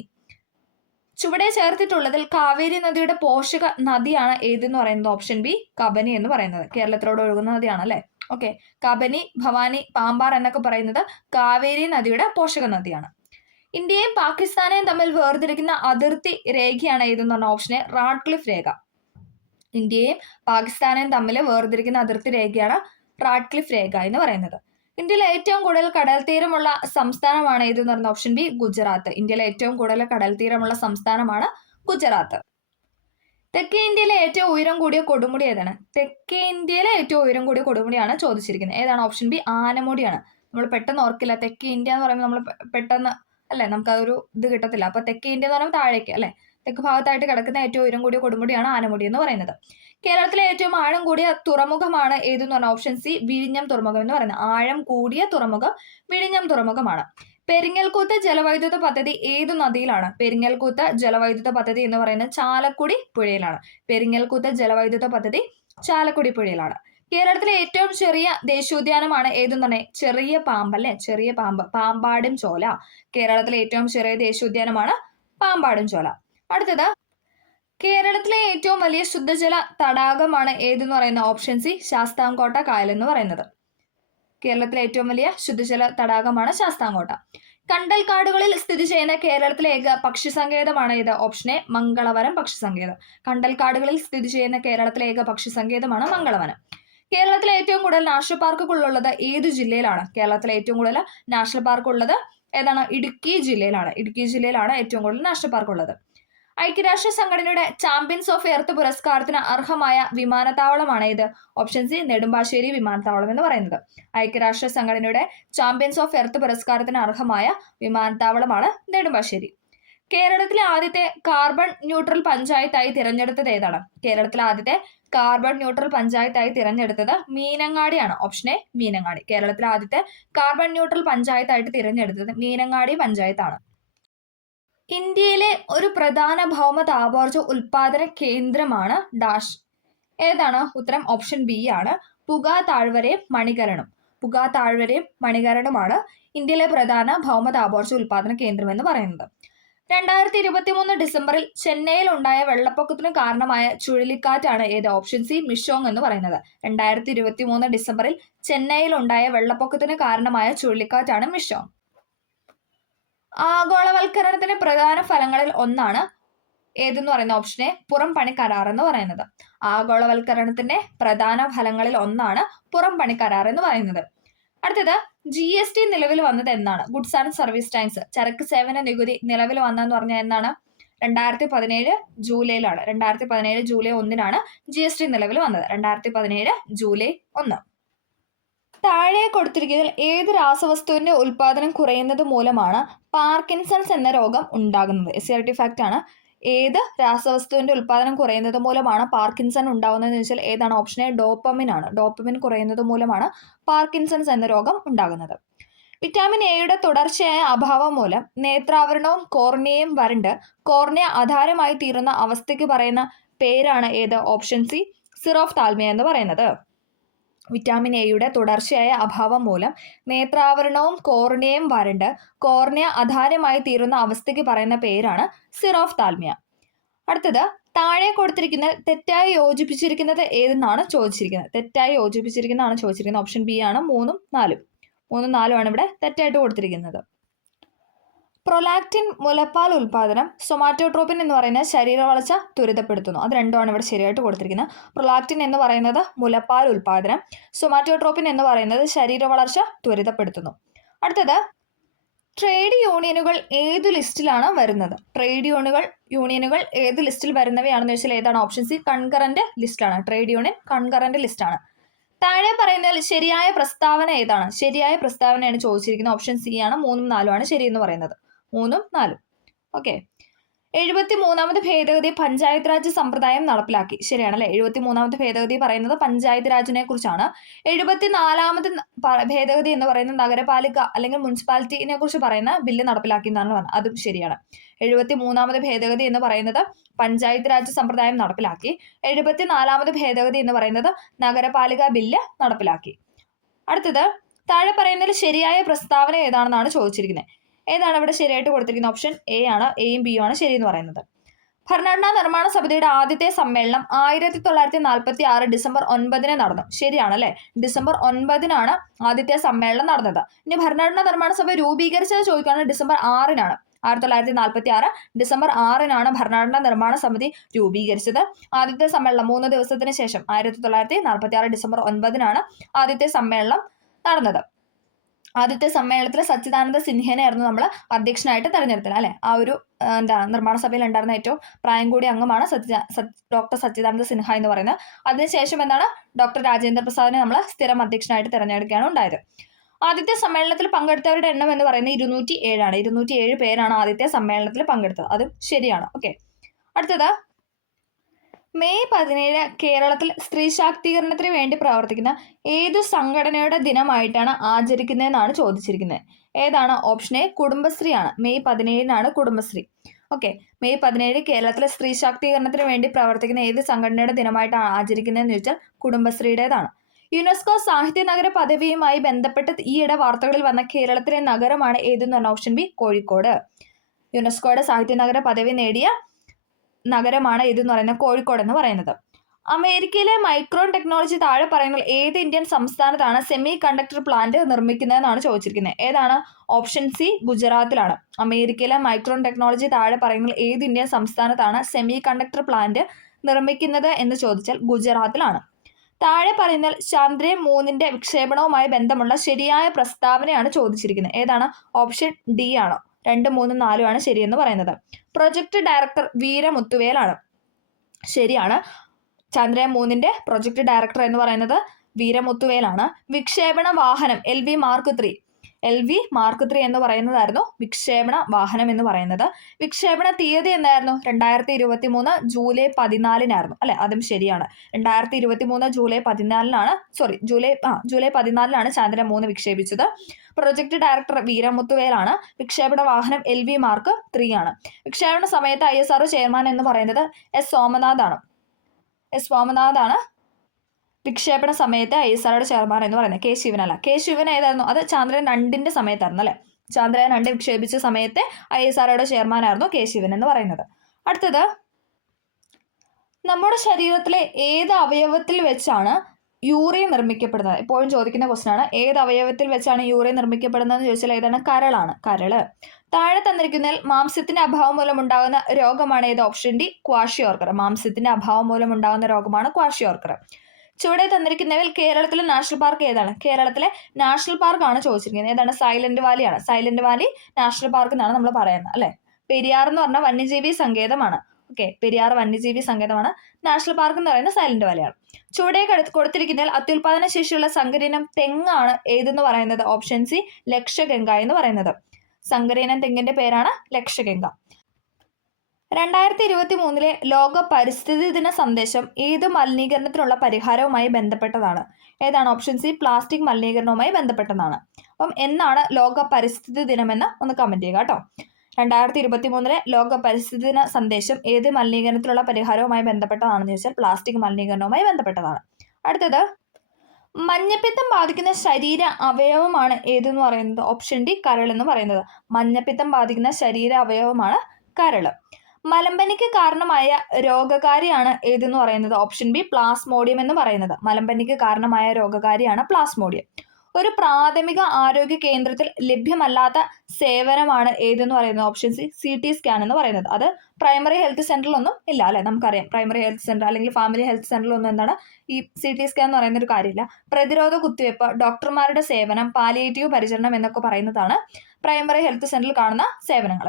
ചുവടെ ചേർത്തിട്ടുള്ളതിൽ കാവേരി നദിയുടെ പോഷക നദിയാണ് ഏതെന്ന് പറയുന്നത്? ഓപ്ഷൻ ബി കബനി എന്ന് പറയുന്നത്. കേരളത്തിലൂടെ ഒഴുകുന്ന നദിയാണ് അല്ലെ? ഓക്കെ, കബനി, ഭവാനി, പാമ്പാർ എന്നൊക്കെ പറയുന്നത് കാവേരി നദിയുടെ പോഷക നദിയാണ്. ഇന്ത്യയും പാകിസ്ഥാനെയും തമ്മിൽ വേർതിരിക്കുന്ന അതിർത്തി രേഖയാണ് ഏതെന്ന് പറഞ്ഞ? ഓപ്ഷൻ എ റാഡ്ക്ലിഫ് രേഖ. ഇന്ത്യയും പാകിസ്ഥാനെയും തമ്മിൽ വേർതിരിക്കുന്ന അതിർത്തി രേഖയാണ് റാഡ്ക്ലിഫ് രേഖ എന്ന് പറയുന്നത്. ഇന്ത്യയിലെ ഏറ്റവും കൂടുതൽ കടൽ തീരമുള്ള സംസ്ഥാനമാണ് ഏതെന്ന് പറയുന്നത്? Option B Gujarat. ഇന്ത്യയിലെ ഏറ്റവും കൂടുതൽ കടൽ തീരമുള്ള സംസ്ഥാനമാണ് ഗുജറാത്ത്. തെക്കേ ഇന്ത്യയിലെ ഏറ്റവും ഉയരം കൂടിയ കൊടുമുടി ഏതാണ്? തെക്കേ ഇന്ത്യയിലെ ഏറ്റവും ഉയരം കൂടിയ കൊടുമുടിയാണ് ചോദിച്ചിരിക്കുന്നത്. ഏതാണ്? ഓപ്ഷൻ ബി ആനമുടിയാണ്. നമ്മൾ പെട്ടെന്ന് ഓർക്കില്ല. തെക്കേ ഇന്ത്യ എന്ന് പറയുമ്പോൾ നമ്മൾ പെട്ടെന്ന് അല്ലെ, നമുക്ക് അതൊരു ഇത് കിട്ടത്തില്ല. അപ്പൊ തെക്കേ ഇന്ത്യ എന്ന് പറയുമ്പോൾ താഴേക്ക് അല്ലെ, തെക്ക് ഭാഗത്തായിട്ട് കിടക്കുന്ന ഏറ്റവും ഉയരം കൂടിയ കൊടുമുടിയാണ് ആനമുടി എന്ന് പറയുന്നത്. കേരളത്തിലെ ഏറ്റവും ആഴം കൂടിയ തുറമുഖമാണ് ഏതെന്ന് പറഞ്ഞാൽ? ഓപ്ഷൻ സി വിഴിഞ്ഞം തുറമുഖം എന്ന് പറയുന്നത്. ആഴം കൂടിയ തുറമുഖം വിഴിഞ്ഞം തുറമുഖമാണ്. പെരിങ്ങൽകൂത്ത് ജലവൈദ്യുത പദ്ധതി ഏതു നദിയിലാണ്? പെരിങ്ങൽകൂത്ത് ജലവൈദ്യുത പദ്ധതി എന്ന് പറയുന്നത് ചാലക്കുടി പുഴയിലാണ്. പെരിങ്ങൽകൂത്ത് ജലവൈദ്യുത പദ്ധതി ചാലക്കുടി പുഴയിലാണ്. കേരളത്തിലെ ഏറ്റവും ചെറിയ ദേശീയോദ്യാനമാണ് ഏതെന്ന് പറഞ്ഞാൽ? ചെറിയ പാമ്പല്ലേ, ചെറിയ പാമ്പ്, പാമ്പാടും ചോല. കേരളത്തിലെ ഏറ്റവും ചെറിയ ദേശീയോദ്യാനമാണ് പാമ്പാടും ചോല. അടുത്തത്, കേരളത്തിലെ ഏറ്റവും വലിയ ശുദ്ധജല തടാകമാണ് ഏതെന്ന് പറയുന്ന? ഓപ്ഷൻ സി ശാസ്താംകോട്ട കായൽ എന്ന് പറയുന്നത്. കേരളത്തിലെ ഏറ്റവും വലിയ ശുദ്ധജല തടാകമാണ് ശാസ്താംകോട്ട. കണ്ടൽക്കാടുകളിൽ സ്ഥിതി ചെയ്യുന്ന കേരളത്തിലെ ഏക പക്ഷി സങ്കേതമാണ് ഏത്? ഓപ്ഷൻ എ മംഗളവനം പക്ഷി സങ്കേതം. കണ്ടൽക്കാടുകളിൽ സ്ഥിതി ചെയ്യുന്ന കേരളത്തിലെ ഏക പക്ഷി സങ്കേതമാണ് മംഗളവനം. കേരളത്തിലെ ഏറ്റവും കൂടുതൽ നാഷണൽ പാർക്കുകൾ ഉള്ളത് ഏതു ജില്ലയിലാണ്? കേരളത്തിലെ ഏറ്റവും കൂടുതൽ നാഷണൽ പാർക്ക് ഉള്ളത് ഏതാണ്? ഇടുക്കി ജില്ലയിലാണ്. ഇടുക്കി ജില്ലയിലാണ് ഏറ്റവും കൂടുതൽ നാഷണൽ പാർക്ക് ഉള്ളത്. ഐക്യരാഷ്ട്ര സംഘടനയുടെ ചാമ്പ്യൻസ് ഓഫ് എർത്ത് പുരസ്കാരത്തിന് അർഹമായ വിമാനത്താവളമാണ് ഏത്? ഓപ്ഷൻ സി നെടുമ്പാശ്ശേരി വിമാനത്താവളം എന്ന് പറയുന്നത്. ഐക്യരാഷ്ട്ര സംഘടനയുടെ ചാമ്പ്യൻസ് ഓഫ് എർത്ത് പുരസ്കാരത്തിന് അർഹമായ വിമാനത്താവളമാണ് നെടുമ്പാശ്ശേരി. കേരളത്തിലെ ആദ്യത്തെ കാർബൺ ന്യൂട്രൽ പഞ്ചായത്തായി തിരഞ്ഞെടുത്തത് ഏതാണ്? കേരളത്തിലെ ആദ്യത്തെ കാർബൺ ന്യൂട്രൽ പഞ്ചായത്തായി തിരഞ്ഞെടുത്തത് മീനങ്ങാടിയാണ്. Option A Meenangadi. കേരളത്തിലെ ആദ്യത്തെ കാർബൺ ന്യൂട്രൽ പഞ്ചായത്തായിട്ട് തിരഞ്ഞെടുത്തത് മീനങ്ങാടി പഞ്ചായത്താണ്. ഇന്ത്യയിലെ ഒരു പ്രധാന ഭൗമ താപോർജ്ജ ഉൽപാദന കേന്ദ്രമാണ് ഡാഷ്. ഏതാണ്? ഉത്തരം ഓപ്ഷൻ ബി ആണ്. പുക താഴ്വരയും മണികരണും. പുക താഴ്വരയും മണികരണുമാണ് ഇന്ത്യയിലെ പ്രധാന ഭൗമ താപോർജ്ജ ഉൽപാദന കേന്ദ്രം എന്ന് പറയുന്നത്. 2023 ഡിസംബറിൽ ചെന്നൈയിൽ ഉണ്ടായ വെള്ളപ്പൊക്കത്തിന് കാരണമായ ചുഴലിക്കാറ്റാണ് ഏത്? ഓപ്ഷൻ സി മിഷോങ് എന്ന് പറയുന്നത്. 2023 ഡിസംബറിൽ ചെന്നൈയിൽ ഉണ്ടായ വെള്ളപ്പൊക്കത്തിന് കാരണമായ ചുഴലിക്കാറ്റാണ് മിഷോങ്. ആഗോളവൽക്കരണത്തിന്റെ പ്രധാന ഫലങ്ങളിൽ ഒന്നാണ് ഏതെന്ന് പറയുന്ന? ഓപ്ഷൻ എ പുറം പണി കരാർ എന്ന് പറയുന്നത്. ആഗോളവൽക്കരണത്തിന്റെ പ്രധാന ഫലങ്ങളിൽ ഒന്നാണ് പുറം പണി കരാർ എന്ന് പറയുന്നത്. അടുത്തത്, GST നിലവിൽ വന്നത് എന്നാണ്? ഗുഡ്സ് ആൻഡ് സർവീസ് ടാക്സ്, ചരക്ക് സേവന നികുതി നിലവിൽ വന്നതെന്ന് പറഞ്ഞാൽ എന്നാണ്? 2017 ജൂലൈയിലാണ്. 2017 ജൂലൈ 1 GST നിലവിൽ വന്നത്. 2017 ജൂലൈ 1. താഴെ കൊടുത്തിരിക്കുന്നതിൽ ഏത് രാസവസ്തുവിന്റെ ഉൽപാദനം കുറയുന്നത് മൂലമാണ് പാർക്കിൻസൺസ് എന്ന രോഗം ഉണ്ടാകുന്നത്? SCRT ഫാക്റ്റ് ആണ്. ഏത് രാസവസ്തുവിന്റെ ഉൽപാദനം കുറയുന്നത് മൂലമാണ് പാർക്കിൻസൺ ഉണ്ടാകുന്നതെന്ന് വെച്ചാൽ ഏതാണ്? ഓപ്ഷൻ എ ഡോപ്പമിൻ ആണ്. ഡോപ്പമിൻ കുറയുന്നത് മൂലമാണ് പാർക്കിൻസൺസ് എന്ന രോഗം ഉണ്ടാകുന്നത്. വിറ്റാമിൻ എയുടെ തുടർച്ചയായ അഭാവം മൂലം നേത്രാവരണവും കോർണിയയും വരണ്ട് കോർണിയ അധാരമായി തീരുന്ന അവസ്ഥയ്ക്ക് പറയുന്ന പേരാണ് ഏത്? ഓപ്ഷൻ സി സിറോഫ്താൽമിയ എന്ന് പറയുന്നത്. വിറ്റാമിൻ എയുടെ തുടർച്ചയായ അഭാവം മൂലം നേത്രാവരണവും കോർണിയയും വരണ്ട് കോർണിയ അധാരമായി തീരുന്ന അവസ്ഥയ്ക്ക് പറയുന്ന പേരാണ് സിറോഫ്താൽമിയ. അടുത്തത്, താഴെ കൊടുത്തിരിക്കുന്ന തെറ്റായി യോജിപ്പിച്ചിരിക്കുന്നത് ഏതെന്നാണ് ചോദിച്ചിരിക്കുന്നത്? തെറ്റായി യോജിപ്പിച്ചിരിക്കുന്നതാണ് ചോദിച്ചിരിക്കുന്നത്. ഓപ്ഷൻ ബി ആണ് 3ഉം 4ഉം. 3ഉം 4ഉം ആണ് ഇവിടെ തെറ്റായിട്ട് കൊടുത്തിരിക്കുന്നത്. പ്രൊലാക്റ്റിൻ മുലപ്പാൽ ഉൽപാദനം സൊമാറ്റോട്രോപ്പിൻ എന്ന് പറയുന്ന ശരീര വളർച്ച ത്വരിതപ്പെടുത്തുന്നു. അത് രണ്ടുമാണ് ഇവിടെ ശരിയായിട്ട് കൊടുത്തിരിക്കുന്നത്. പ്രൊലാക്റ്റിൻ എന്ന് പറയുന്നത് മുലപ്പാൽ ഉൽപാദനം, സൊമാറ്റോട്രോപ്പിൻ എന്ന് പറയുന്നത് ശരീര വളർച്ച ത്വരിതപ്പെടുത്തുന്നു. അടുത്തത്, ട്രേഡ് യൂണിയനുകൾ ഏതു ലിസ്റ്റിലാണ് വരുന്നത്? ട്രേഡ് യൂണിയനുകൾ ഏത് ലിസ്റ്റിൽ വരുന്നവയാണെന്ന് വെച്ചാൽ ഏതാണ്? ഓപ്ഷൻ സി കൺകറന്റ് ലിസ്റ്റാണ്. ട്രേഡ് യൂണിയൻ കൺകറന്റ് ലിസ്റ്റാണ്. താഴെ പറയുന്നതിൽ ശരിയായ പ്രസ്താവന ഏതാണ്? ശരിയായ പ്രസ്താവനയാണ് ചോദിച്ചിരിക്കുന്നത്. ഓപ്ഷൻ സി ആണ് 3ഉം 4ഉം ആണ് ശരി എന്ന് പറയുന്നത്. 3ഉം 4ഉം. ഓക്കെ. 73ാമത് ഭേദഗതി പഞ്ചായത്ത് രാജ് സമ്പ്രദായം നടപ്പിലാക്കി. ശരിയാണല്ലേ? 73ാമത് ഭേദഗതി പറയുന്നത് പഞ്ചായത്ത് രാജിനെ കുറിച്ചാണ്. 74ാമത് ഭേദഗതി എന്ന് പറയുന്നത് നഗരപാലിക അല്ലെങ്കിൽ മുനിസിപ്പാലിറ്റിനെ കുറിച്ച് പറയുന്ന ബില്ല് നടപ്പിലാക്കി എന്നാണ് പറഞ്ഞത്. അതും ശരിയാണ്. 73ാമത് ഭേദഗതി എന്ന് പറയുന്നത് പഞ്ചായത്ത് രാജ് സമ്പ്രദായം നടപ്പിലാക്കി. 74ാമത് ഭേദഗതി എന്ന് പറയുന്നത് നഗരപാലിക ബില്ല് നടപ്പിലാക്കി. അടുത്തത്, താഴെ പറയുന്നതിൽ ശരിയായ പ്രസ്താവന ഏതാണെന്നാണ് ചോദിച്ചിരിക്കുന്നത്. ഏതാണ് ഇവിടെ ശരിയായിട്ട് കൊടുത്തിരിക്കുന്നത്? ഓപ്ഷൻ എ ആണ്. എയും ബിയും ആണ് ശരി എന്ന് പറയുന്നത്. ഭരണഘടനാ നിർമ്മാണ സമിതിയുടെ ആദ്യത്തെ സമ്മേളനം 1946 ഡിസംബർ 9 നടന്നു. ശരിയാണല്ലേ? ഡിസംബർ 9 ആദ്യത്തെ സമ്മേളനം നടന്നത്. ഇനി ഭരണഘടനാ നിർമ്മാണ സഭ രൂപീകരിച്ചത് ചോദിക്കുകയാണെങ്കിൽ ഡിസംബർ 6 1946 ഡിസംബർ 6 ഭരണഘടനാ നിർമ്മാണ സമിതി രൂപീകരിച്ചത്. ആദ്യത്തെ സമ്മേളനം 3 ദിവസത്തിന് ശേഷം 1946 ഡിസംബർ 9 ആദ്യത്തെ സമ്മേളനം നടന്നത്. ആദ്യത്തെ സമ്മേളനത്തിൽ സച്ചിദാനന്ദ സിൻഹേനെയായിരുന്നു നമ്മൾ അധ്യക്ഷനായിട്ട് തെരഞ്ഞെടുത്തത് അല്ലെ? ആ ഒരു നിർമ്മാണ സഭയിൽ ഉണ്ടായിരുന്ന ഏറ്റവും പ്രായം കൂടിയ അംഗമാണ് ഡോക്ടർ സച്ചിദാനന്ദ സിൻഹ എന്ന് പറയുന്നത്. അതിനുശേഷം എന്താണ് ഡോക്ടർ രാജേന്ദ്ര പ്രസാദിനെ നമ്മൾ സ്ഥിരം അധ്യക്ഷനായിട്ട് തെരഞ്ഞെടുക്കുകയാണ് ഉണ്ടായത്. ആദ്യത്തെ സമ്മേളനത്തിൽ പങ്കെടുത്തവരുടെ എണ്ണം എന്ന് പറയുന്നത് 207 ആണ്. 207 പേരാണ് ആദ്യത്തെ സമ്മേളനത്തിൽ പങ്കെടുത്തത്. അതും ശരിയാണ്. ഓക്കെ. അടുത്തത്, മെയ് 17 കേരളത്തിൽ സ്ത്രീ ശാക്തീകരണത്തിന് വേണ്ടി പ്രവർത്തിക്കുന്ന ഏതു സംഘടനയുടെ ദിനമായിട്ടാണ് ആചരിക്കുന്നതെന്നാണ് ചോദിച്ചിരിക്കുന്നത്. ഏതാണ്? ഓപ്ഷൻ എ കുടുംബശ്രീ ആണ്. മെയ് 17 കുടുംബശ്രീ. ഓക്കെ. മെയ് 17 കേരളത്തിലെ സ്ത്രീ ശാക്തീകരണത്തിന് വേണ്ടി പ്രവർത്തിക്കുന്ന ഏത് സംഘടനയുടെ ദിനമായിട്ടാണ് ആചരിക്കുന്നതെന്ന് ചോദിച്ചാൽ കുടുംബശ്രീയുടേതാണ്. യുനെസ്കോ സാഹിത്യ നഗര പദവിയുമായി ബന്ധപ്പെട്ട് ഈയിടെ വാർത്തകളിൽ വന്ന കേരളത്തിലെ നഗരമാണ് ഏതെന്ന് പറഞ്ഞ ഓപ്ഷൻ ബി കോഴിക്കോട്. യുനെസ്കോയുടെ സാഹിത്യ നഗര പദവി നേടിയ നഗരമാണ് ഇതെന്ന് പറയുന്നത് കോഴിക്കോട് എന്ന് പറയുന്നത്. അമേരിക്കയിലെ മൈക്രോൺ ടെക്നോളജി താഴെ പറയുന്നത് ഏത് ഇന്ത്യൻ സംസ്ഥാനത്താണ് സെമി കണ്ടക്ടർ പ്ലാന്റ് നിർമ്മിക്കുന്നതെന്നാണ് ചോദിച്ചിരിക്കുന്നത്. ഏതാണ്? ഓപ്ഷൻ സി ഗുജറാത്തിലാണ്. അമേരിക്കയിലെ മൈക്രോൺ ടെക്നോളജി താഴെ പറയുന്നത് ഏത് ഇന്ത്യൻ സംസ്ഥാനത്താണ് സെമി കണ്ടക്ടർ പ്ലാന്റ് നിർമ്മിക്കുന്നത് എന്ന് ചോദിച്ചാൽ ഗുജറാത്തിലാണ്. താഴെ പറയുന്നതിൽ ചന്ദ്രയാൻ 3 വിക്ഷേപണവുമായി ബന്ധമുള്ള ശരിയായ പ്രസ്താവനയാണ് ചോദിച്ചിരിക്കുന്നത്. ഏതാണ്? ഓപ്ഷൻ ഡി ആണ്. 2, 3, 4 ആണ് ശരിയെന്ന് പറയുന്നത്. പ്രൊജക്ട് ഡയറക്ടർ വീരമുത്തുവേലാണ്. ശരിയാണ്. ചന്ദ്രയാൻ 3 പ്രൊജക്ട് ഡയറക്ടർ എന്ന് പറയുന്നത് വീരമുത്തുവേലാണ്. വിക്ഷേപണ വാഹനം LV മാർക്ക് 3 എന്ന് പറയുന്നതായിരുന്നു വിക്ഷേപണ വാഹനം എന്ന് പറയുന്നത്. വിക്ഷേപണ തീയതി എന്തായിരുന്നു? 2023 ജൂലൈ 14 അല്ലെ? അതും ശരിയാണ്. 2023 ജൂലൈ 14 ചന്ദ്രയാൻ 3 വിക്ഷേപിച്ചത്. പ്രൊജക്ട് ഡയറക്ടർ വീരമുത്തുവേലാണ്. വിക്ഷേപണ വാഹനം LV മാർക്ക് 3 ആണ്. വിക്ഷേപണ സമയത്ത് ISRO ചെയർമാൻ എന്ന് പറയുന്നത് എസ് സോമനാഥ് ആണ്. വിക്ഷേപണ സമയത്ത് ISROയുടെ ചെയർമാൻ എന്ന് പറയുന്നത് കെ ശിവനല്ല. കെ ശിവൻ ഏതായിരുന്നു? അത് ചന്ദ്രയാൻ 2 സമയത്തായിരുന്നു അല്ലെ? ചന്ദ്രയാൻ 2 വിക്ഷേപിച്ച സമയത്ത് ISROയുടെ ചെയർമാൻ ആയിരുന്നു കെ ശിവൻ എന്ന് പറയുന്നത്. അടുത്തത്, നമ്മുടെ ശരീരത്തിലെ ഏത് അവയവത്തിൽ വെച്ചാണ് യൂറിയ നിർമ്മിക്കപ്പെടുന്നത്? എപ്പോഴും ചോദിക്കുന്ന ക്വസ്റ്റ്യൻ ആണ്. ഏത് അവയവത്തിൽ വെച്ചാണ് യൂറിയ നിർമ്മിക്കപ്പെടുന്നതെന്ന് ചോദിച്ചാൽ ഏതാണ്? കരളാണ്. കരള്. താഴെ തന്നിരിക്കുന്നതിൽ മാംസ്യത്തിന്റെ അഭാവം മൂലം ഉണ്ടാകുന്ന രോഗമാണ് ഏത്? Option D kwashiorkor. മാംസ്യത്തിന്റെ അഭാവം മൂലം ഉണ്ടാകുന്ന രോഗമാണ് ക്വാഷിയോർക്കർ. ചുവടെ തന്നിരിക്കുന്നവയിൽ കേരളത്തിലെ നാഷണൽ പാർക്ക് ഏതാണ്? കേരളത്തിലെ നാഷണൽ പാർക്ക് ആണ് ചോദിച്ചിരിക്കുന്നത്. ഏതാണ്? സൈലന്റ് വാലി ആണ്. സൈലന്റ് വാലി നാഷണൽ പാർക്ക് എന്നാണ് നമ്മൾ പറയുന്നത് അല്ലെ? പെരിയാർ എന്ന് പറഞ്ഞ വന്യജീവി സങ്കേതമാണ്. ഓക്കെ, പെരിയാർ വന്യജീവി സങ്കേതമാണ്. നാഷണൽ പാർക്ക് എന്ന് പറയുന്നത് സൈലന്റ് വാലിയാണ്. ചുവടെ കൊടുത്തിരിക്കുന്നതിൽ അത്യുൽപാദന ശേഷിയുള്ള സങ്കരയിനം തെങ്ങാണ് ഏതെന്ന് പറയുന്നത്? ഓപ്ഷൻ സി ലക്ഷഗംഗ എന്ന് പറയുന്നത്. സങ്കരയിനം തെങ്ങിന്റെ പേരാണ് ലക്ഷഗംഗ. 2023 ലോക പരിസ്ഥിതി ദിന സന്ദേശം ഏത് മലിനീകരണത്തിനുള്ള പരിഹാരവുമായി ബന്ധപ്പെട്ടതാണ്? ഏതാണ്? ഓപ്ഷൻ സി പ്ലാസ്റ്റിക് മലിനീകരണവുമായി ബന്ധപ്പെട്ടതാണ്. അപ്പം എന്നാണ് ലോക പരിസ്ഥിതി ദിനമെന്ന് ഒന്ന് കമന്റ് ചെയ്യുക കേട്ടോ. 2023 ലോക പരിസ്ഥിതി ദിന സന്ദേശം ഏത് മലിനീകരണത്തിലുള്ള പരിഹാരവുമായി ബന്ധപ്പെട്ടതാണെന്ന് ചോദിച്ചാൽ പ്ലാസ്റ്റിക് മലിനീകരണവുമായി ബന്ധപ്പെട്ടതാണ്. അടുത്തത്, മഞ്ഞപ്പിത്തം ബാധിക്കുന്ന ശരീര അവയവമാണ് ഏതെന്ന് പറയുന്നത്? ഓപ്ഷൻ ഡി കരൾ എന്ന് പറയുന്നത്. മഞ്ഞപ്പിത്തം ബാധിക്കുന്ന ശരീര അവയവമാണ് കരള്. മലമ്പനിക്ക് കാരണമായ രോഗകാരിയാണ് ഏതെന്ന് പറയുന്നത്? ഓപ്ഷൻ ബി പ്ലാസ്മോഡിയം എന്ന് പറയുന്നത്. മലമ്പനിക്ക് കാരണമായ രോഗകാരിയാണ് പ്ലാസ്മോഡിയം. ഒരു പ്രാഥമിക ആരോഗ്യ കേന്ദ്രത്തിൽ ലഭ്യമല്ലാത്ത സേവനമാണ് ഏതെന്ന് പറയുന്നത്? ഓപ്ഷൻ സി CT സ്കാൻ എന്ന് പറയുന്നത്. അത് പ്രൈമറി ഹെൽത്ത് സെന്ററിലൊന്നും ഇല്ല അല്ലെ, നമുക്കറിയാം. പ്രൈമറി ഹെൽത്ത് സെന്റർ അല്ലെങ്കിൽ ഫാമിലി ഹെൽത്ത് സെന്ററിലൊന്നും എന്താണ് ഈ CT സ്കാൻ എന്ന് പറയുന്ന ഒരു കാര്യമില്ല. പ്രതിരോധ കുത്തിവയ്പ്പ്, ഡോക്ടർമാരുടെ സേവനം, പാലിയേറ്റീവ് പരിചരണം എന്നൊക്കെ പറയുന്നതാണ് പ്രൈമറി ഹെൽത്ത് സെന്ററിൽ കാണുന്ന സേവനങ്ങൾ.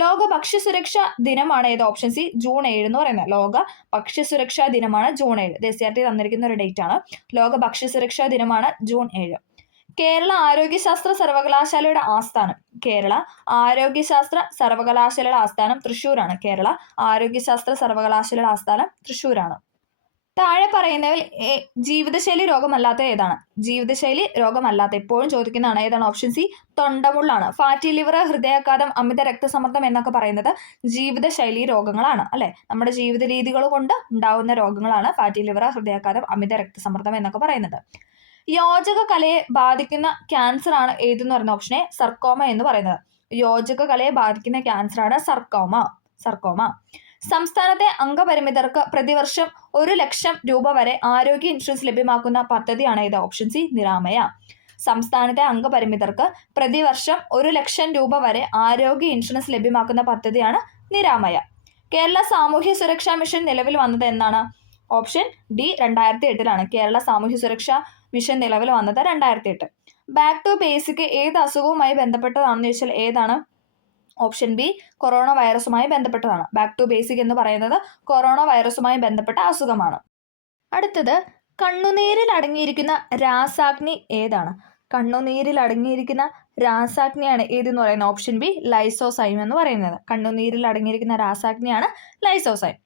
ലോക ഭക്ഷ്യസുരക്ഷാ ദിനമാണ് ഏത്? ഓപ്ഷൻ സി ജൂൺ 7 എന്ന് പറയുന്നത്. ലോക ഭക്ഷ്യസുരക്ഷാ ദിനമാണ് ജൂൺ 7. DCRT തന്നിരിക്കുന്ന ഒരു ഡേറ്റ് ആണ്. ലോക ഭക്ഷ്യസുരക്ഷാ ദിനമാണ് ജൂൺ 7. കേരള ആരോഗ്യശാസ്ത്ര സർവകലാശാലയുടെ ആസ്ഥാനം. കേരള ആരോഗ്യശാസ്ത്ര സർവകലാശാലയുടെ ആസ്ഥാനം തൃശ്ശൂരാണ്. കേരള ആരോഗ്യശാസ്ത്ര സർവകലാശാലയുടെ ആസ്ഥാനം തൃശ്ശൂരാണ്. താഴെ പറയുന്നതിൽ ജീവിതശൈലി രോഗമല്ലാത്ത ഏതാണ്? ജീവിതശൈലി രോഗമല്ലാത്ത എപ്പോഴും ചോദിക്കുന്നതാണ്. ഏതാണ്? ഓപ്ഷൻ സി തൊണ്ടമുള്ളാണ്. ഫാറ്റി ലിവർ, ഹൃദയാഘാതം, അമിത രക്തസമ്മർദ്ദം എന്നൊക്കെ പറയുന്നത് ജീവിതശൈലി രോഗങ്ങളാണ് അല്ലെ. നമ്മുടെ ജീവിത രീതികൾ കൊണ്ട് ഉണ്ടാകുന്ന രോഗങ്ങളാണ് ഫാറ്റി ലിവർ, ഹൃദയാഘാതം, അമിത രക്തസമ്മർദ്ദം എന്നൊക്കെ പറയുന്നത്. യോജക കലയെ ബാധിക്കുന്ന ക്യാൻസർ ആണ് ഏതെന്ന് പറയുന്ന? ഓപ്ഷനെ സർക്കോമ എന്ന് പറയുന്നത്. യോജക കലയെ ബാധിക്കുന്ന ക്യാൻസർ ആണ് സർക്കോമ. സംസ്ഥാനത്തെ അംഗപരിമിതർക്ക് പ്രതിവർഷം 1 ലക്ഷം രൂപ വരെ ആരോഗ്യ ഇൻഷുറൻസ് ലഭ്യമാക്കുന്ന പദ്ധതിയാണ് ഏത്? Option C Niramaya. സംസ്ഥാനത്തെ അംഗപരിമിതർക്ക് പ്രതിവർഷം 1 ലക്ഷം രൂപ വരെ ആരോഗ്യ ഇൻഷുറൻസ് ലഭ്യമാക്കുന്ന പദ്ധതിയാണ് നിരാമയ. കേരള സാമൂഹ്യ സുരക്ഷാ മിഷൻ നിലവിൽ വന്നത് എന്നാണ്? ഓപ്ഷൻ ഡി 2008 കേരള സാമൂഹ്യ സുരക്ഷാ മിഷൻ നിലവിൽ വന്നത് 2008. ബാക്ക് ടു ബേസിക് ഏത് അസുഖവുമായി ബന്ധപ്പെട്ടതാണെന്ന് ചോദിച്ചാൽ ഏതാണ്? ഓപ്ഷൻ ബി കൊറോണ വൈറസുമായി ബന്ധപ്പെട്ടതാണ്. ബാക്ക് ടു ബേസിക് എന്ന് പറയുന്നത് കൊറോണ വൈറസുമായി ബന്ധപ്പെട്ട അസുഖമാണ്. അടുത്തത്, കണ്ണുനീരിൽ അടങ്ങിയിരിക്കുന്ന രാസാഗ്നി ഏതാണ്? കണ്ണുനീരിൽ അടങ്ങിയിരിക്കുന്ന രാസാഗ്നിയാണ് ഏതെന്ന് പറയുന്നത്? ഓപ്ഷൻ ബി ലൈസോസൈം എന്ന് പറയുന്നത്. കണ്ണുനീരിൽ അടങ്ങിയിരിക്കുന്ന രാസാഗ്നിയാണ് ലൈസോസൈം.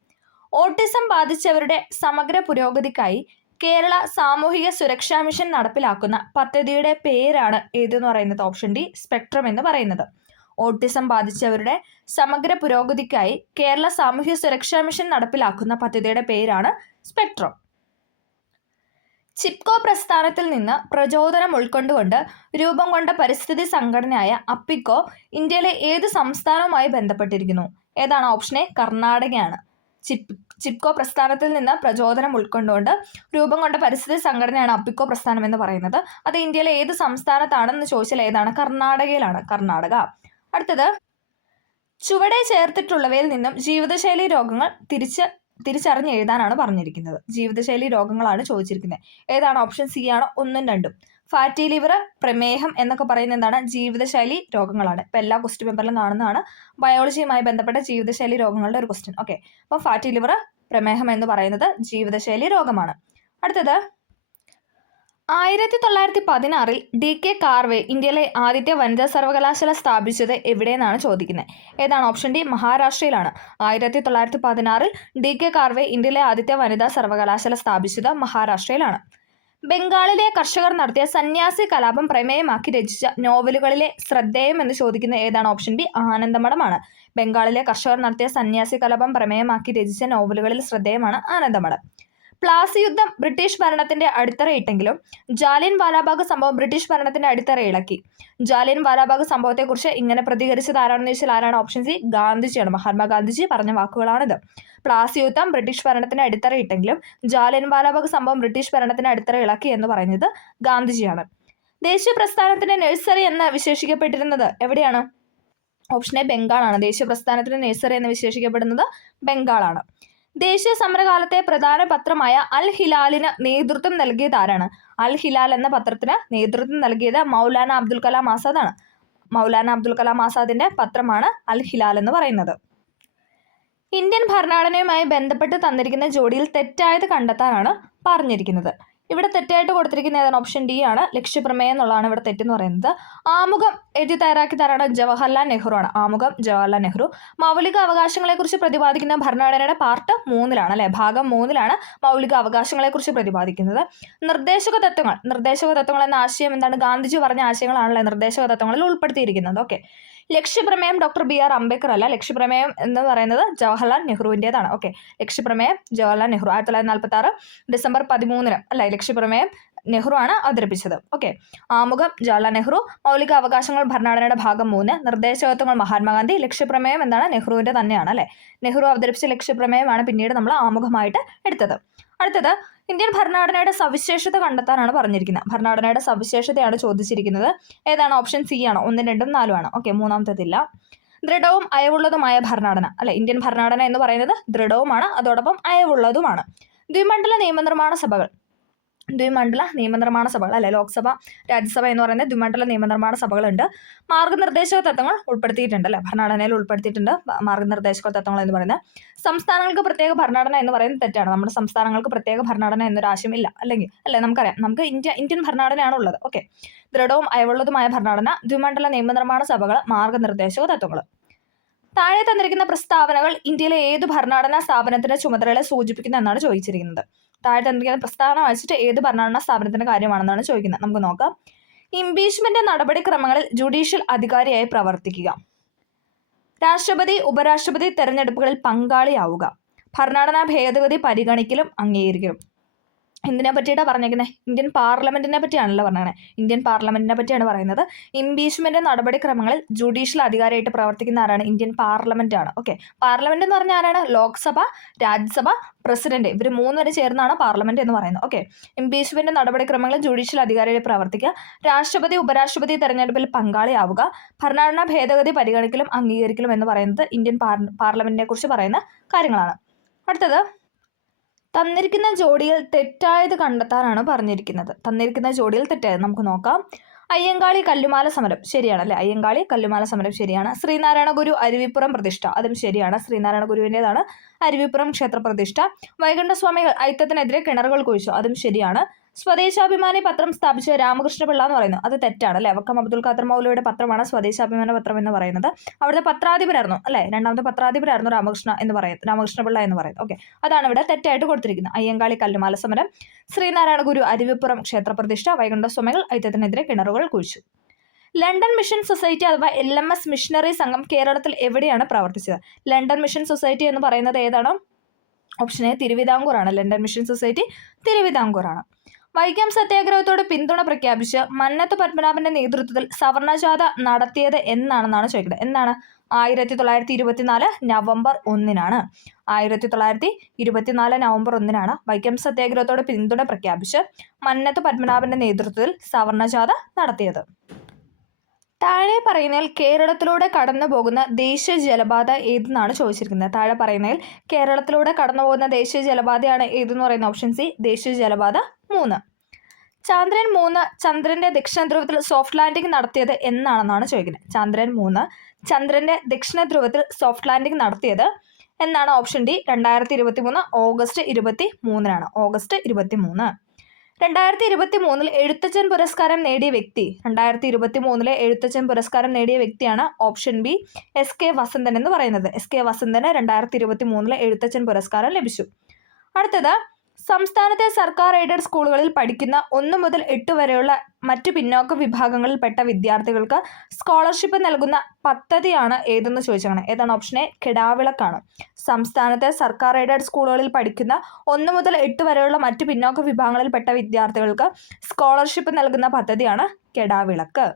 ഓട്ടിസം ബാധിച്ചവരുടെ സമഗ്ര പുരോഗതിക്കായി കേരള സാമൂഹിക സുരക്ഷാ മിഷൻ നടപ്പിലാക്കുന്ന പദ്ധതിയുടെ പേരാണ് ഏതെന്ന് പറയുന്നത്? ഓപ്ഷൻ ഡി സ്പെക്ട്രം എന്ന് പറയുന്നത്. ഓട്ടിസം ബാധിച്ചവരുടെ സമഗ്ര പുരോഗതിക്കായി കേരള സാമൂഹ്യ സുരക്ഷാ മിഷൻ നടപ്പിലാക്കുന്ന പദ്ധതിയുടെ പേരാണ് സ്പെക്ട്രം. ചിപ്കോ പ്രസ്ഥാനത്തിൽ നിന്ന് പ്രചോദനം ഉൾക്കൊണ്ടുകൊണ്ട് രൂപം കൊണ്ട പരിസ്ഥിതി സംഘടനയായ അപ്പിക്കോ ഇന്ത്യയിലെ ഏത് സംസ്ഥാനവുമായി ബന്ധപ്പെട്ടിരിക്കുന്നു? ഏതാണ്? Option A കർണാടകയാണ്. ചിപ്കോ പ്രസ്ഥാനത്തിൽ നിന്ന് പ്രചോദനം ഉൾക്കൊണ്ടുകൊണ്ട് രൂപം കൊണ്ട പരിസ്ഥിതി സംഘടനയാണ് അപ്പിക്കോ പ്രസ്ഥാനം എന്ന് പറയുന്നത്. അത് ഇന്ത്യയിലെ ഏത് സംസ്ഥാനത്താണെന്ന് ചോദിച്ചാൽ ഏതാണ്? കർണാടകയിലാണ്. കർണാടക. അടുത്തത്, ചുവടെ ചേർത്തിട്ടുള്ളവയിൽ നിന്നും ജീവിതശൈലി രോഗങ്ങൾ തിരിച്ചറിഞ്ഞ് എഴുതാനാണ് പറഞ്ഞിരിക്കുന്നത്. ജീവിതശൈലി രോഗങ്ങളാണ് ചോദിച്ചിരിക്കുന്നത്. ഏതാണ്? ഓപ്ഷൻ സി ആണ് 1ഉം 2ഉം. ഫാറ്റി ലിവർ, പ്രമേഹം എന്നൊക്കെ പറയുന്നത് എന്താണ്? ജീവിതശൈലി രോഗങ്ങളാണ്. ഇപ്പം എല്ലാ ക്വസ്റ്റ്യൻ പേപ്പറിലും കാണുന്നതാണ് ബയോളജിയുമായി ബന്ധപ്പെട്ട ജീവിതശൈലി രോഗങ്ങളുടെ ഒരു ക്വസ്റ്റ്യൻ. ഓക്കെ, അപ്പോൾ ഫാറ്റി ലിവർ, പ്രമേഹം എന്ന് പറയുന്നത് ജീവിതശൈലി രോഗമാണ്. അടുത്തത്, 1916 DK കാർവേ ഇന്ത്യയിലെ ആദ്യത്തെ വനിതാ സർവകലാശാല സ്ഥാപിച്ചത് എവിടെയെന്നാണ് ചോദിക്കുന്നത്. ഏതാണ്? ഓപ്ഷൻ ഡി മഹാരാഷ്ട്രയിലാണ്. 1916 DK കാർവേ ഇന്ത്യയിലെ ആദ്യത്തെ വനിതാ സർവകലാശാല സ്ഥാപിച്ചത് മഹാരാഷ്ട്രയിലാണ്. ബംഗാളിലെ കർഷകർ നടത്തിയ സന്യാസി കലാപം പ്രമേയമാക്കി രചിച്ച നോവലുകളിലെ ശ്രദ്ധേയം എന്ന് ചോദിക്കുന്ന ഏതാണ്? ഓപ്ഷൻ ബി ആനന്ദമഠമാണ്. ബംഗാളിലെ കർഷകർ നടത്തിയ സന്യാസി കലാപം പ്രമേയമാക്കി രചിച്ച നോവലുകളിൽ ശ്രദ്ധേയമാണ് ആനന്ദമഠം. പ്ലാസി യുദ്ധം ബ്രിട്ടീഷ് ഭരണത്തിന്റെ അടിത്തറയിട്ടെങ്കിലും ജാലിയൻ വാലാബാഗ് സംഭവം ബ്രിട്ടീഷ് ഭരണത്തിന്റെ അടിത്തറ ഇളക്കി. ജാലിയൻ വാലാബാഗ് സംഭവത്തെക്കുറിച്ച് ഇങ്ങനെ പ്രതികരിച്ചത് ആരാണെന്ന് ചോദിച്ചാൽ ആരാണ്? Option C ഗാന്ധിജിയാണ്. മഹാത്മാഗാന്ധിജി പറഞ്ഞ വാക്കുകളാണിത്. പ്ലാസി യുദ്ധം ബ്രിട്ടീഷ് ഭരണത്തിന്റെ അടിത്തറയിട്ടെങ്കിലും ജാലിയൻ വാലാബാഗ് സംഭവം ബ്രിട്ടീഷ് ഭരണത്തിന്റെ അടിത്തറ ഇളക്കി എന്ന് പറയുന്നത് ഗാന്ധിജിയാണ്. ദേശീയ പ്രസ്ഥാനത്തിന്റെ നഴ്സറി എന്ന് വിശേഷിക്കപ്പെട്ടിരുന്നത് എവിടെയാണ്? ഓപ്ഷൻ എ ബംഗാളാണ്. ദേശീയ പ്രസ്ഥാനത്തിന്റെ നഴ്സറി എന്ന് വിശേഷിക്കപ്പെടുന്നത് ബംഗാളാണ്. ദേശീയ സമരകാലത്തെ പ്രധാന പത്രമായ അൽ ഹിലാലിന് നേതൃത്വം നൽകിയത് ആരാണ്? അൽ ഹിലാൽ എന്ന പത്രത്തിന് നേതൃത്വം നൽകിയത് മൗലാന അബ്ദുൽ കലാം ആസാദാണ്. മൗലാന അബ്ദുൽ കലാം ആസാദിന്റെ പത്രമാണ് അൽ ഹിലാൽ എന്ന് പറയുന്നത്. ഇന്ത്യൻ ഭരണഘടനയുമായി ബന്ധപ്പെട്ട് തന്നിരിക്കുന്ന ജോഡിയിൽ തെറ്റായത് കണ്ടെത്താനാണ് പറഞ്ഞിരിക്കുന്നത്. ഇവിടെ തെറ്റായിട്ട് കൊടുത്തിരിക്കുന്ന ഏതാണ്? ഓപ്ഷൻ ഡി ആണ്. ലക്ഷ്യപ്രമേയം എന്നുള്ളതാണ് ഇവിടെ തെറ്റെന്ന് പറയുന്നത്. ആമുഖം എഴുതി തയ്യാറാക്കി തരാണ് ജവഹർലാൽ നെഹ്റു ആണ്. ആമുഖം ജവഹർലാൽ നെഹ്റു. മൗലിക അവകാശങ്ങളെക്കുറിച്ച് പ്രതിപാദിക്കുന്ന ഭരണഘടനയുടെ പാർട്ട് 3-ലാണ് അല്ലെ, ഭാഗം 3-ലാണ് മൗലിക അവകാശങ്ങളെക്കുറിച്ച് പ്രതിപാദിക്കുന്നത്. നിർദ്ദേശക തത്വങ്ങൾ എന്ന ആശയം എന്താണ്? ഗാന്ധിജി പറഞ്ഞ ആശയങ്ങളാണല്ലേ നിർദ്ദേശക തത്വങ്ങളിൽ ഉൾപ്പെടുത്തിയിരിക്കുന്നത്. ഓക്കെ. ലക്ഷ്യപ്രമേയം ഡോക്ടർ BR അംബേദ്കർ അല്ല. ലക്ഷ്യപ്രമേയം എന്ന് പറയുന്നത് ജവഹർലാൽ നെഹ്റുവിൻ്റെതാണ്. ഓക്കെ. ലക്ഷ്യപ്രമേയം ജവഹർലാൽ നെഹ്റു 1946 ഡിസംബർ 13 അല്ലെ ലക്ഷ്യപ്രമേയം നെഹ്റു ആണ് അവതരിപ്പിച്ചത്. ഓക്കെ. ആമുഖം ജവഹർലാൽ നെഹ്റു. മൗലിക അവകാശങ്ങൾ ഭരണഘടനയുടെ ഭാഗം 3. നിർദ്ദേശകത്വങ്ങൾ മഹാത്മാഗാന്ധി. ലക്ഷ്യപ്രമേയം എന്താണ്? നെഹ്റുവിൻ്റെ തന്നെയാണ് അല്ലെ. നെഹ്റു അവതരിപ്പിച്ച ലക്ഷ്യപ്രമേയമാണ് പിന്നീട് നമ്മൾ ആമുഖമായിട്ട് എടുത്തത്. അടുത്തത് ഇന്ത്യൻ ഭരണഘടനയുടെ സവിശേഷത കണ്ടെത്താനാണ് പറഞ്ഞിരിക്കുന്നത്. ഭരണഘടനയുടെ സവിശേഷതയാണ് ചോദിച്ചിരിക്കുന്നത്. ഏതാണ്? ഓപ്ഷൻ സി ആണ്. 1, 2, 4 ആണ്. ഓക്കെ. മൂന്നാമത്തേതില്ല. ദൃഢവും അയവുള്ളതുമായ ഭരണഘടന അല്ലെ. ഇന്ത്യൻ ഭരണഘടന എന്ന് പറയുന്നത് ദൃഢവുമാണ്, അതോടൊപ്പം അയവുള്ളതുമാണ്. ദ്വിമണ്ഡല നിയമനിർമ്മാണ സഭകൾ അല്ലെ. ലോക്സഭ, രാജ്യസഭ എന്ന് പറയുന്ന ദ്വിമണ്ഡല നിയമനിർമ്മാണ സഭകളുണ്ട്. മാർഗനിർദ്ദേശക തത്വങ്ങൾ ഉൾപ്പെടുത്തിയിട്ടുണ്ട് അല്ലെ. ഭരണഘടനയിൽ ഉൾപ്പെടുത്തിയിട്ടുണ്ട് മാർഗനിർദ്ദേശക തത്വങ്ങൾ എന്ന് പറയുന്നത്. സംസ്ഥാനങ്ങൾക്ക് പ്രത്യേക ഭരണഘടന എന്ന് പറയുന്നത് തെറ്റാണ്. നമ്മുടെ സംസ്ഥാനങ്ങൾക്ക് പ്രത്യേക ഭരണഘടന എന്നൊരാശയം ഇല്ല. അല്ലെങ്കിൽ അല്ലെ, നമുക്കറിയാം നമുക്ക് ഇന്ത്യൻ ഭരണഘടനയാണ് ഉള്ളത്. ഓക്കെ. ദൃഢവും അയവുള്ളതുമായ ഭരണഘടന, ദ്വിമണ്ഡല നിയമനിർമ്മാണ സഭകൾ, മാർഗനിർദ്ദേശക തത്വങ്ങൾ. താഴെ തന്നിരിക്കുന്ന പ്രസ്താവനകൾ ഇന്ത്യയിലെ ഏത് ഭരണഘടനാ സ്ഥാപനത്തിന്റെ ചുമതലകളെ സൂചിപ്പിക്കുന്നു എന്നാണ് ചോദിച്ചിരിക്കുന്നത്. താഴെ തന്നിരിക്കുന്ന പ്രസ്താവന വായിച്ചിട്ട് ഏത് ഭരണഘടനാ സ്ഥാപനത്തിന്റെ കാര്യമാണെന്നാണ് ചോദിക്കുന്നത്. നമുക്ക് നോക്കാം. ഇംപീച്ച്മെന്റ് നടപടിക്രമങ്ങളിൽ ജുഡീഷ്യൽ അധികാരിയായി പ്രവർത്തിക്കുക. രാഷ്ട്രപതി ഉപരാഷ്ട്രപതി തെരഞ്ഞെടുപ്പുകളിൽ പങ്കാളിയാവുക. ഭരണഘടനാ ഭേദഗതി പരിഗണിക്കലും അംഗീകരിക്കലും. എന്തിനെ പറ്റിയിട്ടാണ് പറഞ്ഞേക്കുന്നത്? ഇന്ത്യൻ പാർലമെന്റിനെ പറ്റിയാണല്ലോ പറഞ്ഞത്. ഇന്ത്യൻ പാർലമെന്റിനെ പറ്റിയാണ് പറയുന്നത്. ഇംപീച്ച്മെന്റ് നടപടിക്രമങ്ങളിൽ ജുഡീഷ്യൽ അധികാരിയായിട്ട് പ്രവർത്തിക്കുന്ന ആരാണ്? ഇന്ത്യൻ പാർലമെന്റ് ആണ്. ഓക്കെ. പാർലമെന്റ് എന്ന് പറഞ്ഞാൽ ആരാണ്? ലോക്സഭ, രാജ്യസഭ, പ്രസിഡന്റ്. ഇവർ 3 വരെ ചേർന്നാണ് പാർലമെന്റ് എന്ന് പറയുന്നത്. ഓക്കെ. ഇംപീച്ച്മെന്റ് നടപടിക്രമങ്ങളിൽ ജുഡീഷ്യൽ അധികാരിയായിട്ട് പ്രവർത്തിക്കുക. രാഷ്ട്രപതി ഉപരാഷ്ട്രപതി തെരഞ്ഞെടുപ്പിൽ പങ്കാളിയാവുക. ഭരണഘടനാ ഭേദഗതി പരിഗണിക്കലും അംഗീകരിക്കലും എന്ന് പറയുന്നത് ഇന്ത്യൻ പാർലമെന്റിനെ കുറിച്ച് പറയുന്ന കാര്യങ്ങളാണ്. അടുത്തത് തന്നിരിക്കുന്ന ജോഡിയിൽ തെറ്റായത് കണ്ടെത്താനാണ് പറഞ്ഞിരിക്കുന്നത്. തന്നിരിക്കുന്ന ജോഡിയിൽ തെറ്റായത് നമുക്ക് നോക്കാം. അയ്യങ്കാളി കല്ലുമാല സമരം ശരിയാണ് അല്ലെ. അയ്യങ്കാളി കല്ലുമാല സമരം ശരിയാണ്. ശ്രീനാരായണ ഗുരു അരുവിപ്പുറം പ്രതിഷ്ഠ അതും ശരിയാണ്. ശ്രീനാരായണ ഗുരുവിൻ്റെതാണ് അരുവിപ്പുറം ക്ഷേത്ര പ്രതിഷ്ഠ. വൈകുണ്ഠസ്വാമികൾ അയിത്തത്തിനെതിരെ കിണറുകൾ കുഴിച്ചു അതും ശരിയാണ്. സ്വദേശാഭിമാനി പത്രം സ്ഥാപിച്ച രാമകൃഷ്ണപിള്ള എന്ന് പറയുന്നു അത് തെറ്റാണ് അല്ലെ. വക്കം അബ്ദുൽ ഖാദർ മൗലവിയുടെ പത്രമാണ് സ്വദേശാഭിമാന പത്രം എന്ന് പറയുന്നത്. അവിടുത്തെ പത്രാധിപരായിരുന്നു അല്ലെ. 2ാമത്തെ പത്രാധിപരായിരുന്നു രാമകൃഷ്ണപിള്ള എന്ന് പറയുന്നത്. ഓക്കെ. അതാണ് ഇവിടെ തെറ്റായിട്ട് കൊടുത്തിരിക്കുന്നത്. അയ്യങ്കാളി കല്ലുമാല സമരം, ശ്രീനാരായണ ഗുരു അരുവിപ്പുറം ക്ഷേത്ര പ്രതിഷ്ഠ, വൈകുണ്ഠസ്വാമികൾ അയിത്തത്തിനെതിരെ കിണറുകൾ കുഴിച്ചു. ലണ്ടൻ മിഷൻ സൊസൈറ്റി അഥവാ LMS മിഷണറി സംഘം കേരളത്തിൽ എവിടെയാണ് പ്രവർത്തിച്ചത്? ലണ്ടൻ മിഷൻ സൊസൈറ്റി എന്ന് പറയുന്നത് ഏതാണ്? ഓപ്ഷൻ എ തിരുവിതാംകൂറാണ്. ലണ്ടൻ മിഷൻ സൊസൈറ്റി തിരുവിതാംകൂറാണ്. വൈക്കം സത്യാഗ്രഹത്തോട് പിന്തുണ പ്രഖ്യാപിച്ച് മന്നത്ത് പത്മനാഭന്റെ നേതൃത്വത്തിൽ സവർണജാഥ നടത്തിയത് എന്നാണെന്നാണ് ചോദിക്കുന്നത്. എന്നാണ്? 1924 നവംബർ 1-നാണ്. 1924 നവംബർ 1-നാണ് വൈക്കം സത്യാഗ്രഹത്തോട് പിന്തുണ പ്രഖ്യാപിച്ച് മന്നത്ത് പത്മനാഭന്റെ നേതൃത്വത്തിൽ സവർണജാഥ നടത്തിയത്. താഴെ പറയുന്നതിൽ കേരളത്തിലൂടെ കടന്നു പോകുന്ന ദേശീയ ജലപാത ഏതെന്നാണ് ചോദിച്ചിരിക്കുന്നത്. താഴെ പറയുന്നതിൽ കേരളത്തിലൂടെ കടന്നു പോകുന്ന ദേശീയ ജലപാതയാണ് ഏതെന്ന് പറയുന്ന ഓപ്ഷൻ സി ദേശീയ ജലപാത 3. ചന്ദ്രൻ 3 ചന്ദ്രന്റെ ദക്ഷിണ ധ്രുവത്തിൽ സോഫ്റ്റ് ലാൻഡിംഗ് നടത്തിയത് എന്നാണെന്നാണ് ചോദിക്കുന്നത്. ചന്ദ്രൻ 3 ചന്ദ്രന്റെ ദക്ഷിണ ധ്രുവത്തിൽ സോഫ്റ്റ് ലാൻഡിംഗ് നടത്തിയത് എന്നാണ്? ഓപ്ഷൻ ഡി 2023 ഓഗസ്റ്റ് 23-നാണ്. ഓഗസ്റ്റ് 23. 2023 എഴുത്തച്ഛൻ പുരസ്കാരം നേടിയ വ്യക്തി. 2023 എഴുത്തച്ഛൻ പുരസ്കാരം നേടിയ വ്യക്തിയാണ് ഓപ്ഷൻ ബി SK വസന്തൻ എന്ന് പറയുന്നത്. SK വസന്തന് 2023 എഴുത്തച്ഛൻ പുരസ്കാരം ലഭിച്ചു. അടുത്തത് സംസ്ഥാനത്തെ സർക്കാർ എയ്ഡഡ് സ്കൂളുകളിൽ പഠിക്കുന്ന 1 മുതൽ 8 വരെയുള്ള മറ്റു പിന്നോക്ക വിഭാഗങ്ങളിൽപ്പെട്ട വിദ്യാർത്ഥികൾക്ക് സ്കോളർഷിപ്പ് നൽകുന്ന പദ്ധതിയാണ് ഏതെന്ന് ചോദിച്ചാണ്. ഏതാണ്? ഓപ്ഷൻ എ കെടാവിളക്കാണ്. സംസ്ഥാനത്തെ സർക്കാർ എയ്ഡഡ് സ്കൂളുകളിൽ പഠിക്കുന്ന 1 മുതൽ 8 വരെയുള്ള മറ്റു പിന്നോക്ക വിഭാഗങ്ങളിൽപ്പെട്ട വിദ്യാർത്ഥികൾക്ക് സ്കോളർഷിപ്പ് നൽകുന്ന പദ്ധതിയാണ് കെടാവിളക്ക്.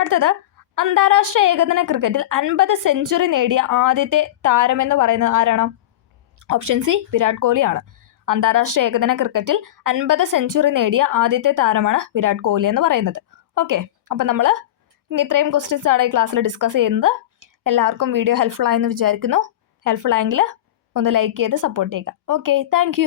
അടുത്തത് അന്താരാഷ്ട്ര ഏകദിന ക്രിക്കറ്റിൽ 50 സെഞ്ചുറി നേടിയ ആദ്യത്തെ താരമെന്ന് പറയുന്നത് ആരാണ്? ഓപ്ഷൻ സി വിരാട് കോഹ്ലിയാണ്. അന്താരാഷ്ട്ര ഏകദിന ക്രിക്കറ്റിൽ 50 സെഞ്ചുറി നേടിയ ആദ്യത്തെ താരമാണ് വിരാട് കോഹ്ലി എന്ന് പറയുന്നത്. ഓക്കെ. അപ്പം നമ്മൾ ഇത്രയും ക്വസ്റ്റ്യൻസ് ആണ് ഈ ക്ലാസ്സിൽ ഡിസ്കസ് ചെയ്യുന്നത്. എല്ലാവർക്കും വീഡിയോ ഹെൽപ്ഫുൾ ആയെന്ന് വിചാരിക്കുന്നു. ഹെൽപ്ഫുൾ ആയെങ്കിൽ ഒന്ന് ലൈക്ക് ചെയ്ത് സപ്പോർട്ട് ചെയ്യുക. ഓക്കെ. താങ്ക്